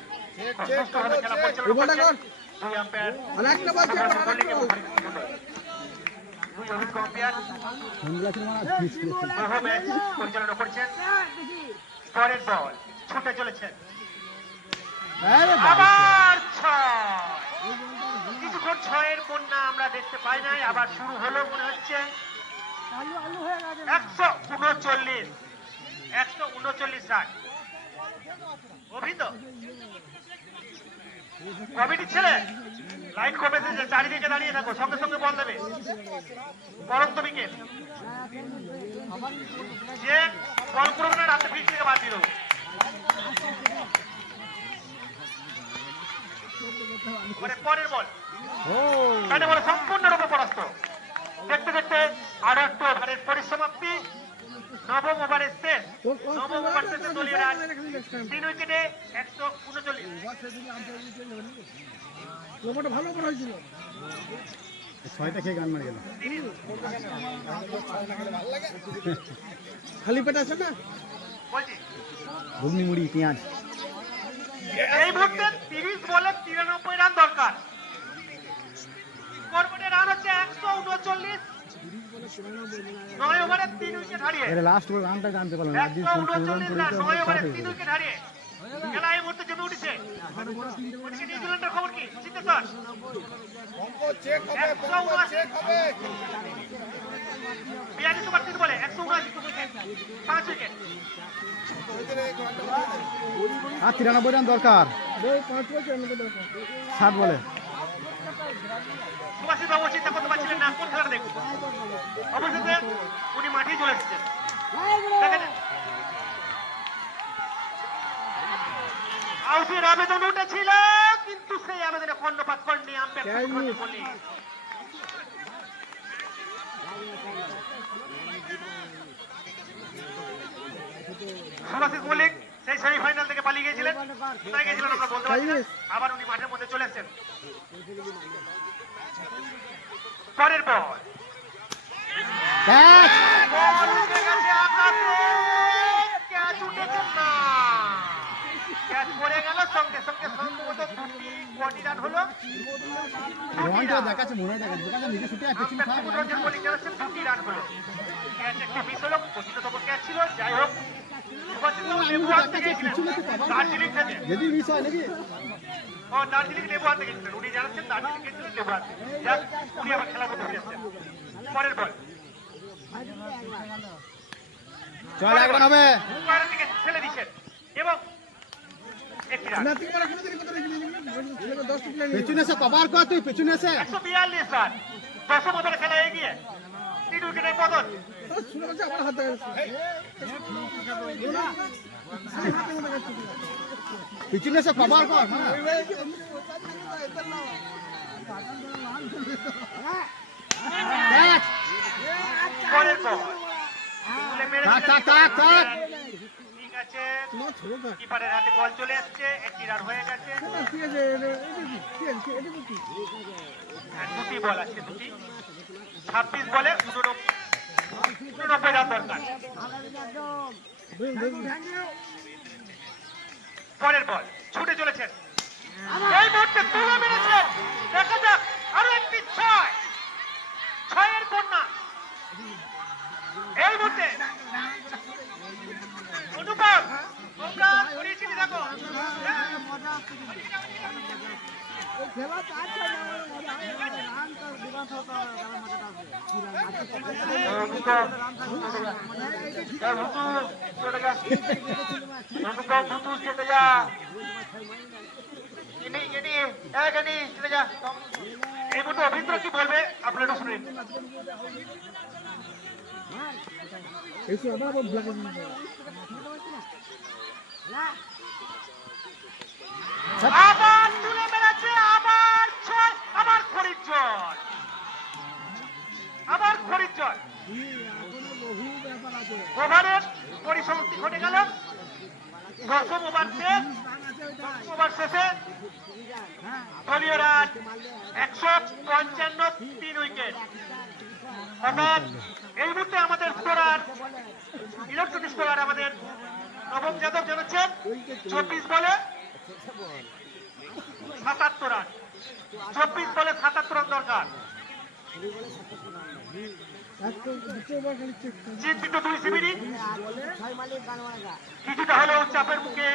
সুষ্ঠুভাবে খেলা পরিচালনা করছেন দুই আম্পায়ার কুমুদরঞ্জন মল্লিক এবং হরিকৃষ্ণ মন্ডল। দুই অভিজ্ঞ আম্পায়ার বহু ম্যাচ পরিচালনা করছেন পরের বল ছুটে চলেছেন আবার ছয় কিছুক্ষণ ছয়ের বন্যা আমরা দেখতে পাই নাই আবার শুরু হলো মনে হচ্ছে 139 রান অভিন্দ কমিটির ছেলে লাইন কমেছে যে চারিদিকে দাঁড়িয়ে থাকো সঙ্গে সঙ্গে বল দেবে পরন্ত উইকেট যে বল করবে না রাতে পিচ থেকে বাদ দিল পরের বল ব্যাটে বলে সম্পূর্ণরূপে পরাস্ত দেখতে দেখতে আরো একটু ওভারের পরিসমাপ্তি নবম ওভারের শেষ নবম ওভার শেষে দলীয় রান 3 উইকেটে 139 ভালো করা হয়েছিল 6টা খেয়ে গান মার গেল খালি পেট আছে না বলছি ঘুগনি মুড়ি পেঁয়াজ এই মুহূর্তে 30 বলে 93 রান দরকার স্কোরবোর্ডে রান হচ্ছে 139 9 ওভারে 3 উইকেট হারিয়ে এর লাস্ট ওভার রানটা জানতে পারলাম না আজকে 139 রান 9 ওভারে 3 উইকেট হারিয়ে খেলা এই মুহূর্তে জমে উঠেছে ওদিকে নিউজিল্যান্ডের খবর কি চিত্তেশ্বর চেক হবে বিয়ানি সুপার 3 বলে 179 5 উইকেট আর 93 রান দরকার 7 বলে সুভাষিস বাবু চিন্তা করতে পারছিলেন না কোন খেলাটা দেখুন অবশেষে উনি মাঠেই চলে এসেছেন দেখেন আউটের আবেদন উঠেছিল কিন্তু সেই আবেদনে কর্ণপাত করেননি আম্পায়ার বলি সুভাষিস মল্লিক সেই সেমিফাইনাল থেকে পালিয়ে গিয়েছিলেন কোথায় গিয়েছিলেন আমরা বলতে পারছি না আবার উনি মাঠের মধ্যে চলে এসেছেন পরের বল বল উঠে গেছে আকাশে ক্যাচ উঠেছে না ক্যাচ পড়ে গেল সঙ্গে সঙ্গে সম্ভবত দুটি বডি রান হলো রনটা দেখাচ্ছে মনে দেখাচ্ছে কারণ নিজে ছুটে আছে পিছনে খারাপ কুমুদরঞ্জন মল্লিক জানাচ্ছেন দুটি রান হলো ক্যাচ একটু মিস হলো পরিচিততম ক্যাচ ছিল যাই হোক লেবু আনতে গিয়েছিলেন দার্জিলিং থেকে যদি মিস হয় নাকি ও দার্জিলিং লেবু আনতে গেছিলেন উনি জানাচ্ছেন দার্জিলিং গিয়েছিলেন লেবু আনতে যাক উনি আবার খেলার মধ্যে ফিরে এসেছেন পরের বল চল এখন হবে পরের দিকে ছেলে দিচ্ছেন এবং একটি রান পেছনে এসে কভার কর তুই পেছনে এসে 142 রান দশম ওভারে খেলা এগিয়ে 3 উইকেটের বদল আমার হাতে পিছনে এসে কভার কর হ্যাঁ পরের বল ঠিক আছে কিপারের হাতে বল চলে আসছে একটি রান হয়ে গেছে দুটি বল আছে দুটি 26 বলে 89 রান দরকার পরের বল ছুটে চলেছেন এই মুহূর্তে তুলে মেরেছেন দেখা যাক আরো একটি 6 6 এর বন্যা মুহূর্তে অনুপম তোমরা করিয়েছি দেখো এই মুহূর্তে অভিন্দ্র কি বলবে আপনারা শুনেন। আবার তুলে বেড়াচ্ছে, আবার ছয়, আবার খরিদ্দর, আবার খরিদ্দর। ওভারের পরিসমাপ্তি ঘটে গেল। দশম ওভার শেষে দলীয় রান 155, 3 উইকেট। অর্থাৎ এই মুহূর্তে আমাদের স্কোরার, ইলেকট্রনিক স্কোরার আমাদের নবম যাদব জানাচ্ছেন 24 বলে 77 রান। 24 বলে 77 রান দরকার। চিন্তিত 2 শিবিরই, কিছুটা হলেও চাপের মুখে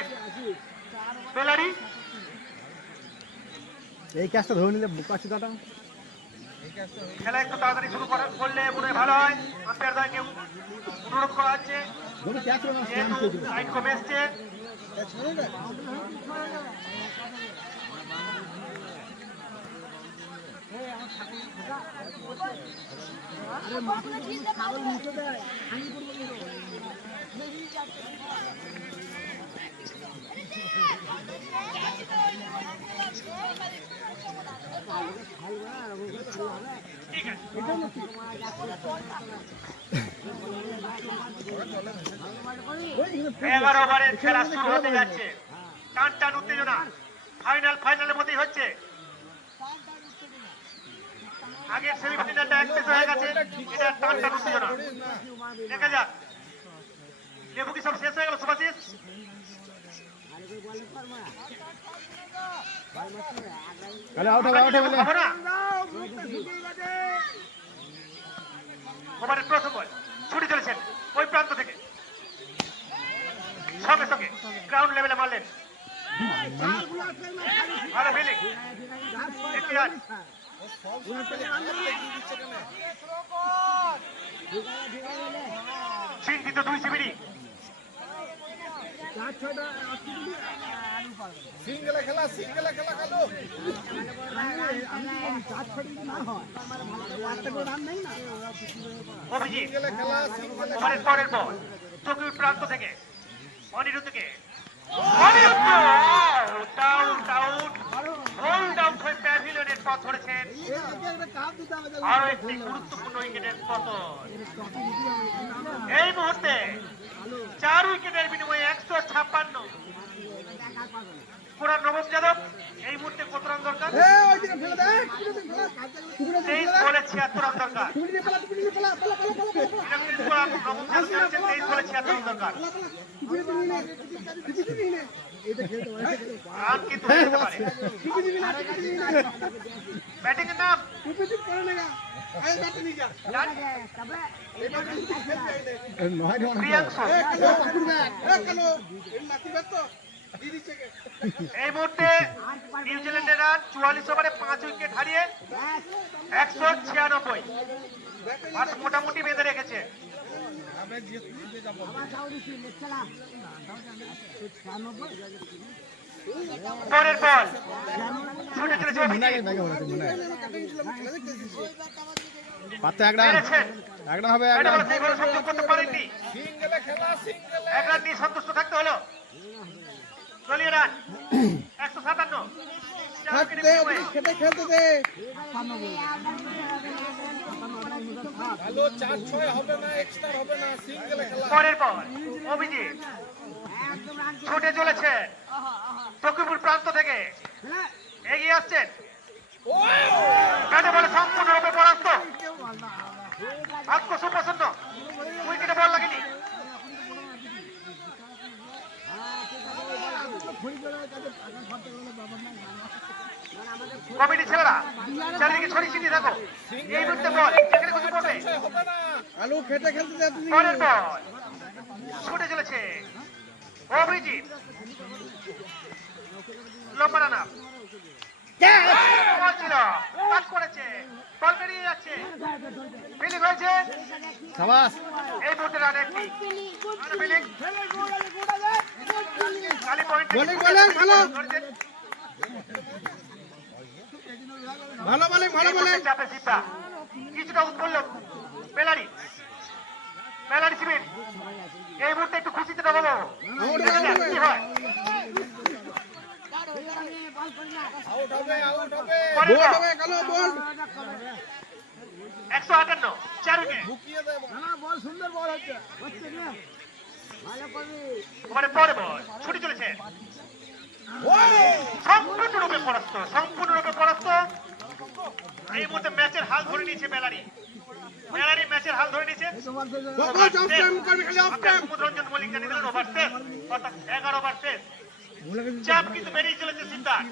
বেলারি। এই ক্যাচটা ধরে নিলে বুকাশিদাটা খেলা একটু তাড়াতাড়ি শুরু করলে মনে হয় ভালো হয়। আম্পায়ার দলকে অনুরোধ করা হচ্ছে, যেহেতু লাইন কমে এসছে। ঠিক আছে, 11 ওভারের খেলা শুরু হতে যাচ্ছে। টান টান উত্তেজনা, ফাইনালের মধ্যেই হচ্ছে। আগের সেমিফাইনালটা এক পেশ হয়ে গেছে, এটা টান টান উত্তেজনা। দেখা যাক, লেবু কি সব শেষ হয়ে গেল? সুভাষিস ওভারের প্রথম বল ছুটে চলেছেন ওই প্রান্ত থেকে, সঙ্গে সঙ্গে গ্রাউন্ড লেভেলে মারলেন। ভালো ফিলিং, একটি রান। চিন্তিত 2 শিবিরই। সিঙ্গেলে খেলা খেলো। অভিজিৎ ওভারের পরের বল চৌকির প্রান্ত থেকে অনিরুদ্ধকে, প্যাভিলিয়নের পথ ধরেছেন। আরো একটি গুরুত্বপূর্ণ উইকেটের পতন। এই মুহূর্তে 4 উইকেটের বিনিময়ে 156। পুরা নবম যাদব এই মুহূর্তে কত রান দরকার? 23 বলে 76 রান দরকার। 23 বলে 76 রান দরকার। রান কিন্তু হয়ে যেতে পারে। ব্যাটিং এর নাম প্রিয়াংশু। এই মুহূর্তে নিউজিল্যান্ডের রান 44 ওভারে 5 উইকেট হারিয়ে 196। মোটামুটি বেঁধে রেখেছে। পরের বল ছুটে চলেছে করতে পারেননি। এক রান দিয়ে সন্তুষ্ট থাকতে হলো। দলীয় রান 157। পরের বল অভিজিৎ ছুটে চলেছে তকিপুর প্রান্ত থেকে, এগিয়ে আসছেন। ব্যাটে বলে সম্পূর্ণরূপে পরাস্ত। ভাগ্য সুপ্রসন্ন, উইকেটে বল লাগেনি। কমিটি ছেলেরা চারিদিকে ছড়িয়ে ছিটিয়ে থাকো। এই মুহূর্তে বল যেখানে খুশি পড়বে। আলু খেতে খেলতে যা তুমি পরের বল ছুটে চলেছে অভিজিৎ, লম্বা রানা বল ছিল, পাস করেছে, বল বেরিয়ে যাচ্ছে, ফিলিং হয়েছে। সাবাস এই মুহূর্তে রান একটি ফিলিং খালি পয়েন্ট বোলিং ভালো ভালো বোলিং ভালো বোলিং চাপে সিদ্ধা কিছুটা উৎফুল্ল বেলারি শিবির এই মুহূর্তে একটু খুশিতে ডবলো কি হয়। বোল্ড হবে কালো বোল্ড 158 4 উইকেট। ওভারে পরে বল ছুটে চলেছে, সম্পূর্ণরূপে পরাস্ত। এই মুহূর্তে ম্যাচের হাল ধরে নিয়েছে বেলারি ম্যাচের হাল ধরে নিয়েছে। কুমুদরঞ্জন মল্লিক জানিয়ে দিলেন ওভার শেষ, অর্থাৎ 11 ওভার শেষ। চাপ কিন্তু বেরিয়ে চলেছে সিদ্ধার্থ,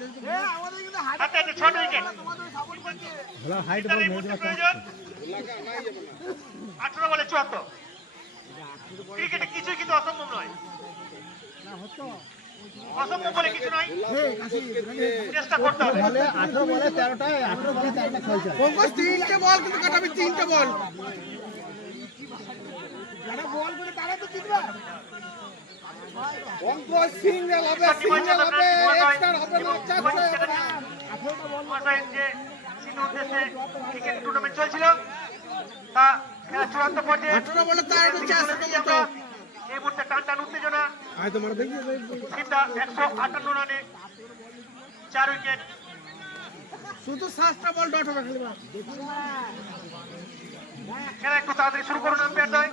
হাতে আছে 6 উইকেট। সিদ্ধার্থের এই মুহূর্তে প্রয়োজন 18 বলে 74। ক্রিকেটে কিছুই কিন্তু অসম্ভব নয়, অসম্ভব বলে কিছু নয়, চেষ্টা করতে হবে। 18 বলে 13টা 18 বলে 4টা খেলছে পঙ্কজ 3টে বল কিন্তু কাটাবি 3টে বল যারা বল করে তারা তো জিতবে পঙ্কজ সিঙ্গেল হবে এক্সট্রা হবে না যে সিন্ধু উদ্দেশ্যে ক্রিকেট টুর্নামেন্ট চলছিল তা খেলা চূড়ান্ত পর্যায়ে 18 বলে 13টা চান্স আমরা এই মুহূর্তে টান উত্তেজনা। আয় তোমার দেখি সিদ্ধা 158 রানে 4 উইকেট। শুধু 7টা বল ডট হবে খেলবা খেলা একটু তাড়াতাড়ি শুরু করুন আম্পায়ার দয়,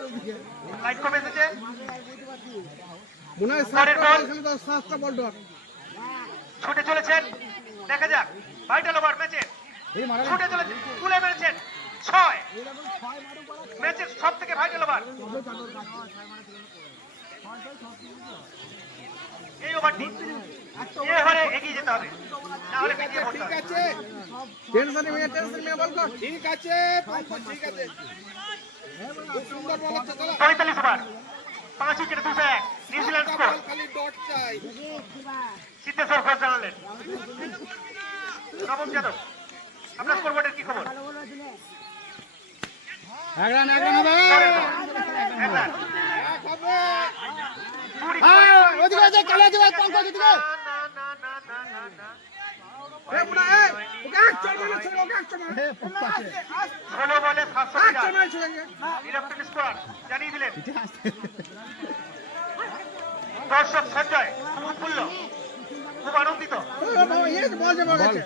লাইট কমে এসেছে। মনে হয় 7টা বল খেলে তো 7টা বল ডট ছুটে চলেছেন, দেখা যাক ভাইটাল ওভার ম্যাচে ছুটে চলেছে, তুলে মেরেছেন 6, ম্যাচের সব থেকে ভাইটাল ওভার। এই ওভারটি এই ওভারে এগিয়ে যেতে হবে, না হলে পিছিয়ে পড়তে হবে। টেনশন নিয়ে বল কর ঠিক আছে পঙ্কজ ঠিক আছে খুব সুন্দর বল হচ্ছে চলো 45 ওভার 5 উইকেটে 201 নিউজিল্যান্ড স্কোর। খালি ডট চাই সিদ্ধেশ্বর ঘোষ জানালেন। নবম যাদব, আপনার স্কোরবোর্ডের কি খবর? এক রান হবে এক রান। ওদিকে আছে কালে আছে পঙ্কজ ওদিকে না, না। এ পুরা এ ওকে এক চল মানে ছেড়ে ওকে এক চল মানে 16 বলে 700 এক চল মানে ছেড়ে ইলেকট্রনিক স্কোর জানিয়ে দিলেন। দর্শক সঞ্জয় খুব উৎফুল্ল, খুব আনন্দিত। ও বাবা এই বল যে বল গেছে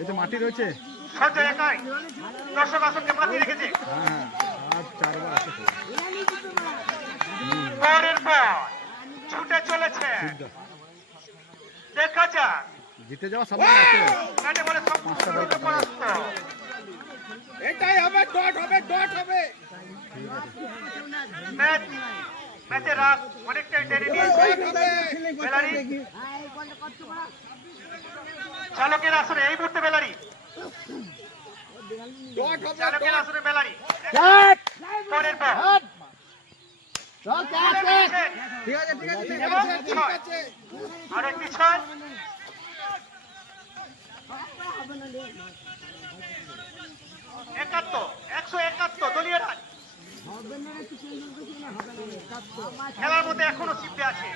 এই তো মাটি রয়েছে সঞ্জয় একাই দর্শক আসনকে মাতিয়ে রেখেছে। আর চারবার আছে পরের পর ছুটে চলেছে, দেখা যাক জিতে যাওয়া সম্ভব আছে ব্যাটে বলে সম্পূর্ণরূপে পরাস্ত। এটাই হবে ডট হবে ম্যাচের রাত অনেকটাই টেনে নিয়েছে বেলারি। চালকের আসনে এই মুহূর্তে বেলারি, চালকের আসনে বেলারি। পরের পর ঠিক আছে এবং 6, আর একটি 6। একাত্তর দলীয় রান। খেলার মধ্যে এখনো সিদ্ধে আছে।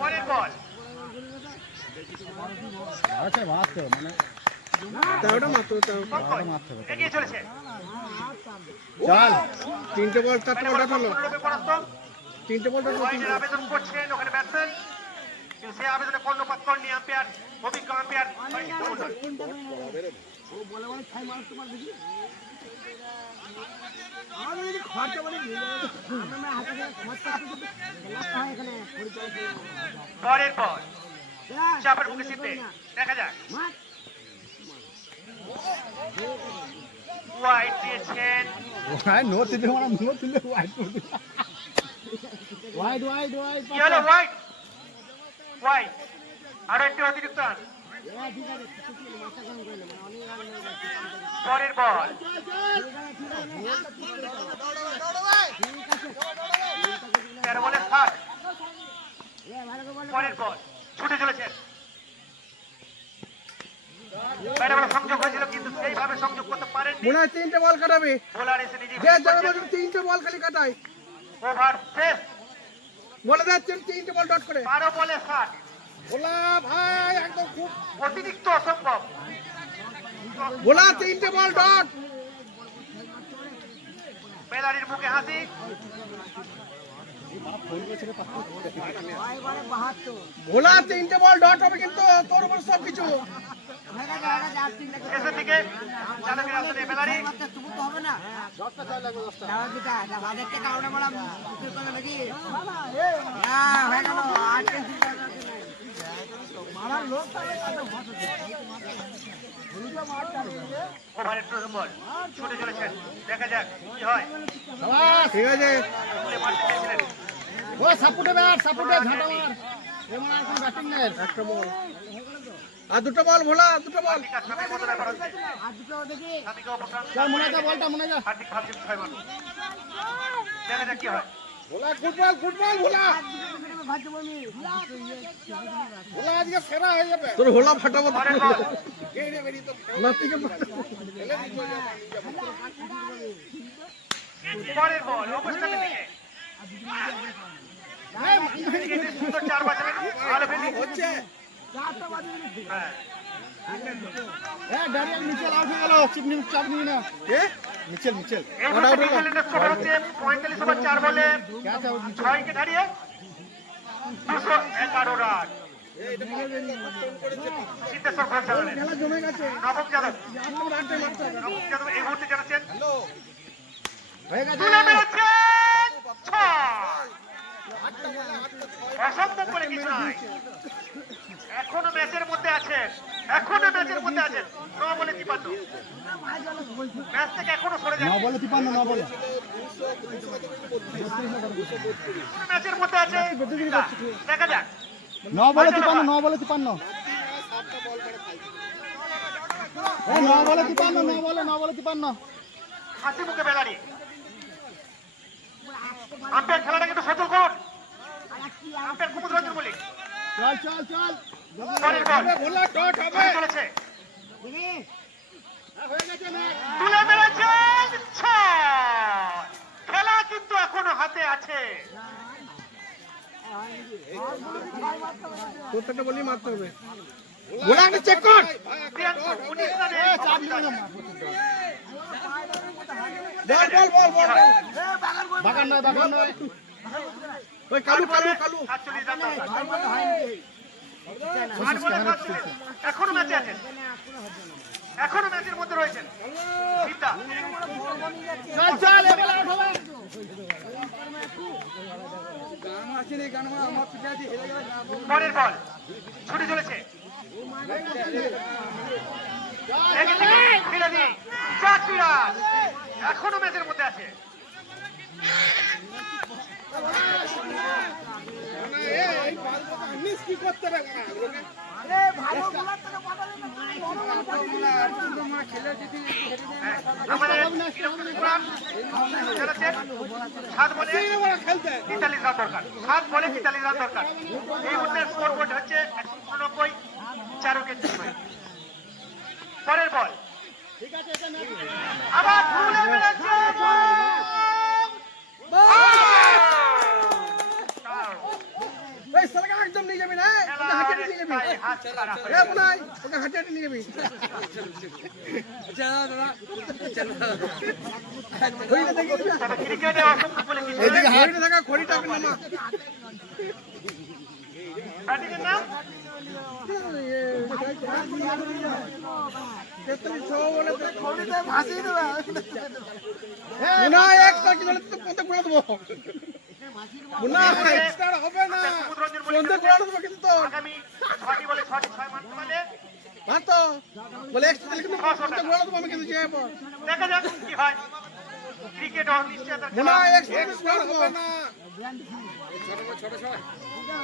পরের বল মানে 13টা মাত্র এগিয়ে চলেছে, চল 3টে বল 4টে বল ডট হলো সম্পূর্ণরূপে পরাস্ত। 3টে বল ডট ওয়াইডের আবেদন করছেন ওখানে ব্যাটসম্যান, কিন্তু সেই আবেদনে কর্ণপাত করেনি আম্পায়ার, অভিজ্ঞ আম্পায়ার পরের পর চাপের মুখে সিদ্ধে, দেখা যাক ওয়াইড দিয়েছেন। নো দিলে মানে নো দিলে ওয়াইড করে দিল ওয়াইড কি হলো? ওয়াইড আরো একটি অতিরিক্ত রান। পরের বল, তেরো বলে 60। পরের বল, ছুটে চলেছেন। বাইরে বলে সংযোগ হয়েছিল কিন্তু সেইভাবে সংযোগ করতে পারেননি। মনে হয় 3টে বল কাটাবে, বোলার এসে নিজে যে যারা বলছে 3টে বল খালি কাটায়, ওভার শেষ। বলে যাচ্ছেন 3টে বল ডট করে। 12 বলে 60। ভোলা ভাই একদম খুব, অতিরিক্ত অসম্ভব। ভোলা 3টে বল ডট। বেলারির মুখে হাসি। ভোলা 3টে বল ডট হবে কিন্তু তোর উপর সব কিছু। শেষের দিকে চালকের আসলে বেলারি। ওভারের প্রথম বল, ছুটে চলেছেন। দেখা যাক কি হয়। ঠিক আছে, তুলে মারতে চেয়েছিলেন। ও সাপোর্টে ব্যাট, সাপোর্টে ঝাঁটা মার। এমন আর কোনো ব্যাটিং নেই। একটা বল আর 2টো বল, ভোলা 2টো বল। হার্দিক আর স্বামীর মতো ব্যাপার হচ্ছে। স্বামীকে অপসারণ চল মনে যা বলটা মনে যা। হার্দিক ভাবছেন 6 মান। দেখা যাক কি হয়। ভোলা ফুটবল, ফুটবল ভোলা, ভোলা আজকে সেরা হয়ে যাবে। তোর ভোলা ফাটাবো পরের বল, নাতিকে। পরের বল অবস্থানের দিকে। এদিকে সুন্দর 4 বাজাবেন। ভালো ফিল্ডিং হচ্ছে। হ্যাঁ, হ্যাঁ ডাইরেক্ট মিচেল আউট হয়ে গেল। চাপ নিয়ে না। কে মিচেল? মিচেল এই মুহূর্তে নিউজিল্যান্ডের স্কোর হচ্ছে 45 ওভার 4 বলে 6 কে হারিয়ে 211 রান। সিদ্ধেশ্বর ঘোষ জানালেন। খেলা জমে গেছে, নবম যাদব, মারতে মারতে হবে। নবম যাদব এই মুহূর্তে জানাচ্ছেন হয়ে গেছে। তুলে মেরেছেন 6। অসম্ভব বলে কিছু নাই। এখনো ম্যাচের মধ্যে আছেন, এখনো ম্যাচের মধ্যে আছেন। 9 বলে 53। ম্যাচ থেকে এখনো সরে যান। 9 বলে 53, 9 বলে। ম্যাচের মধ্যে আছে। দেখা যাক 9 বলে 53, 9 বলে 53। এই 9 বলে 53, 9 বলে 53। হাসি মুখে বেলারি। আম্পায়ার খেলাটা কিন্তু সচল করুন। আম্পায়ার কুমুদ রঞ্জন মল্লিক। চল চল চল। পরের বল, ভোলা ডট হবে। ছুটে চলেছে। হয়ে গেছে না, তুলে মেরেছেন 6। খেলা কিন্তু এখনো হাতে আছে। প্রত্যেকটা বলই মারতে হবে। ভোলা একটা চেক কর। প্রিয়াংশু 19 রানে চাপ নিয়ে না। বল বল বল বল। বাগান নয়, বাগান নয়। ওই কালু কালু কালু। 47 রান দরকার। 8 বলে 47। এখনো ম্যাচে আছেন, এখনো ম্যাচের মধ্যে রয়েছেন। সিদ্ধা চল চল এবেলা আউট হবে। পরের বল, ছুটে চলেছে। ফিরে দিই 4 রান। এখনো ম্যাচের মধ্যে আছে। কি করতে হবে? আমাদের ইরান খেলেছেন 7 বলে 43 রান দরকার। 7 বলে 43 রান দরকার। এই মুহূর্তে স্কোর বোর্ড হচ্ছে 189, 4 উইকেট। পরের বল, আবার তুলে মেরেছে। এই সালাকে একদম নিয়ে যাবি না, ওকে হাঁটিয়ে নিয়ে যাবি। এ বলাই, ওকে হাঁটিয়ে নিয়ে যাবি। ক্রিকেটে অসম্ভব বলে কিছু নেই। এদিকে হাঁটতে থাকা খড়িটাকে নামা। ব্যাটিংয়ের নাম 43 বলে খড়িতে ভাসিয়ে দেবে। না একটা কি বলে তো পথে ঘুরে দেবো। না এক্সট্রা হবে না, কুমুদ রঞ্জন পথে মল্লিক ঘুরে দেবো কিন্তু তো। আগামী 6টি বলে 6টি 6 মারতে পারলে ভাত তো বলে এক্সট্রা দিলে কিন্তু পথে ঘুরে দেবো আমি কিন্তু যাবো। দেখা যাক কি হয়। ক্রিকেট নিশ্চয়তা না এক্সট্রা হবে না।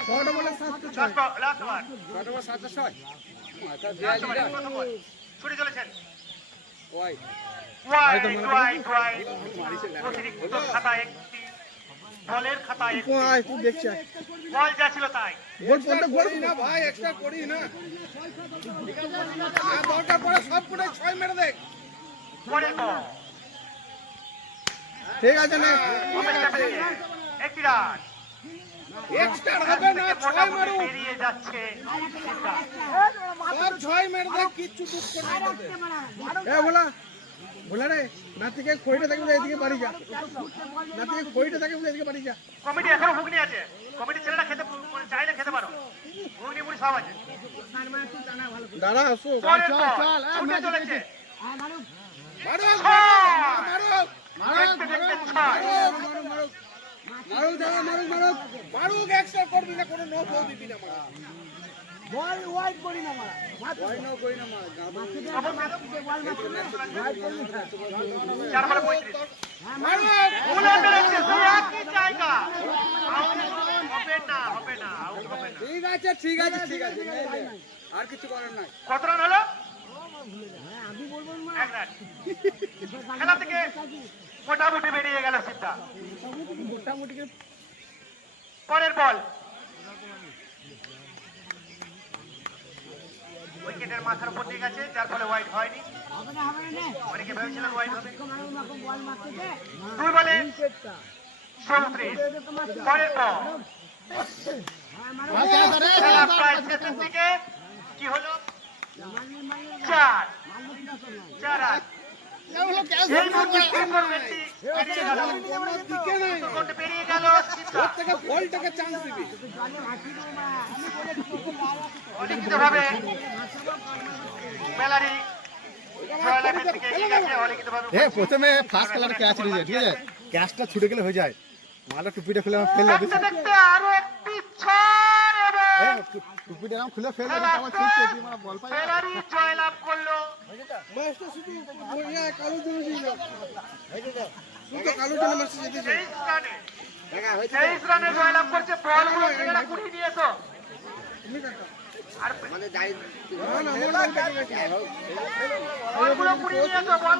ছটা বলে 7 লাস্ট ওভার প্রথম বল ছুটে চলেছেন ওয়াইড অতিরিক্ত খাতা একটি বলের খাতা একটি তুই দেখছি বল যা ছিল তাই গোল পয়েন্টটা গোল না ভাই এক্সট্রা করি না দরকার পড়ে সব পুরো 6 মেরে দে পরের বল ঠিক আছে না একটি রান এক্সট্রা হবে না 6 মারো বেরিয়ে যাচ্ছে সব 6 মেরে দে কিচ্ছু টুক করে এ বলা রে নাতিকে খইটা থাকে বলে এদিকে বাড়ি যা নাতিকে খইটা থাকে বলে এদিকে বাড়ি যা কমিটি এখনো ঘুগনি আছে কমিটি ছেলেটা খেতে চাইলে খেতে পারো ঘুগনি মুড়ি সব আছে দাঁড়া আসো পরের বল ছুটে চলেছে মারো দেখতে দেখতে ছয়। মারো এক্সট্রা করবি না কোনো নো বল দিবি না চার বলে 35 ভুলে মেরেছে সে একই জায়গা আউট হবে না আউট হবে না ঠিক আছে আর কিছু করার নাই কত রান হলো এক রান খেলা থেকে মোটামুটি বেরিয়ে গেল সিদ্ধা পরের বল উইকেটের মাথার উপর দিয়ে গেছে যার ফলে ওয়াইড হয়নি অনেকে ভেবেছিলেন ওয়াইড হবে 2 বলে 34 পরের বল খেলা প্রায় শেষের দিকে কি হলো 4 রান এই মুহূর্তে সুন্দর ব্যক্তি বেরিয়ে গেল সিদ্ধা বলটাকে চান্স দিবি অলিখিতভাবে মেলারি জয়লাভের দিকে এগিয়ে গেছে অলিখিতভাবে প্রথমে ফার্স্ট কালার ক্যাচ নিয়ে যায় ঠিক আছে ক্যাচটা ছুটে গেলে হয়ে যায় মালা টুপিটা খুলে ফেল দেখতে দেখতে আরো একটি ছয় এবং টুপিটা নাম খুলে ফেল খেলা আমার ঠিক আছে মানে বল পাই মেলারি জয়লাভ করলো ম্যাচটা শুধু কালো জন্য ছিল শুধু কালো জন্য ম্যাচটা জিতেছে 23 রানে 23 রানে জয়লাভ করছে বলগুলো সেখানে কুড়িয়ে নিয়ে এসো আর না না আমার বলটা বলগুলো কুড়িয়ে নিয়ে এসো বল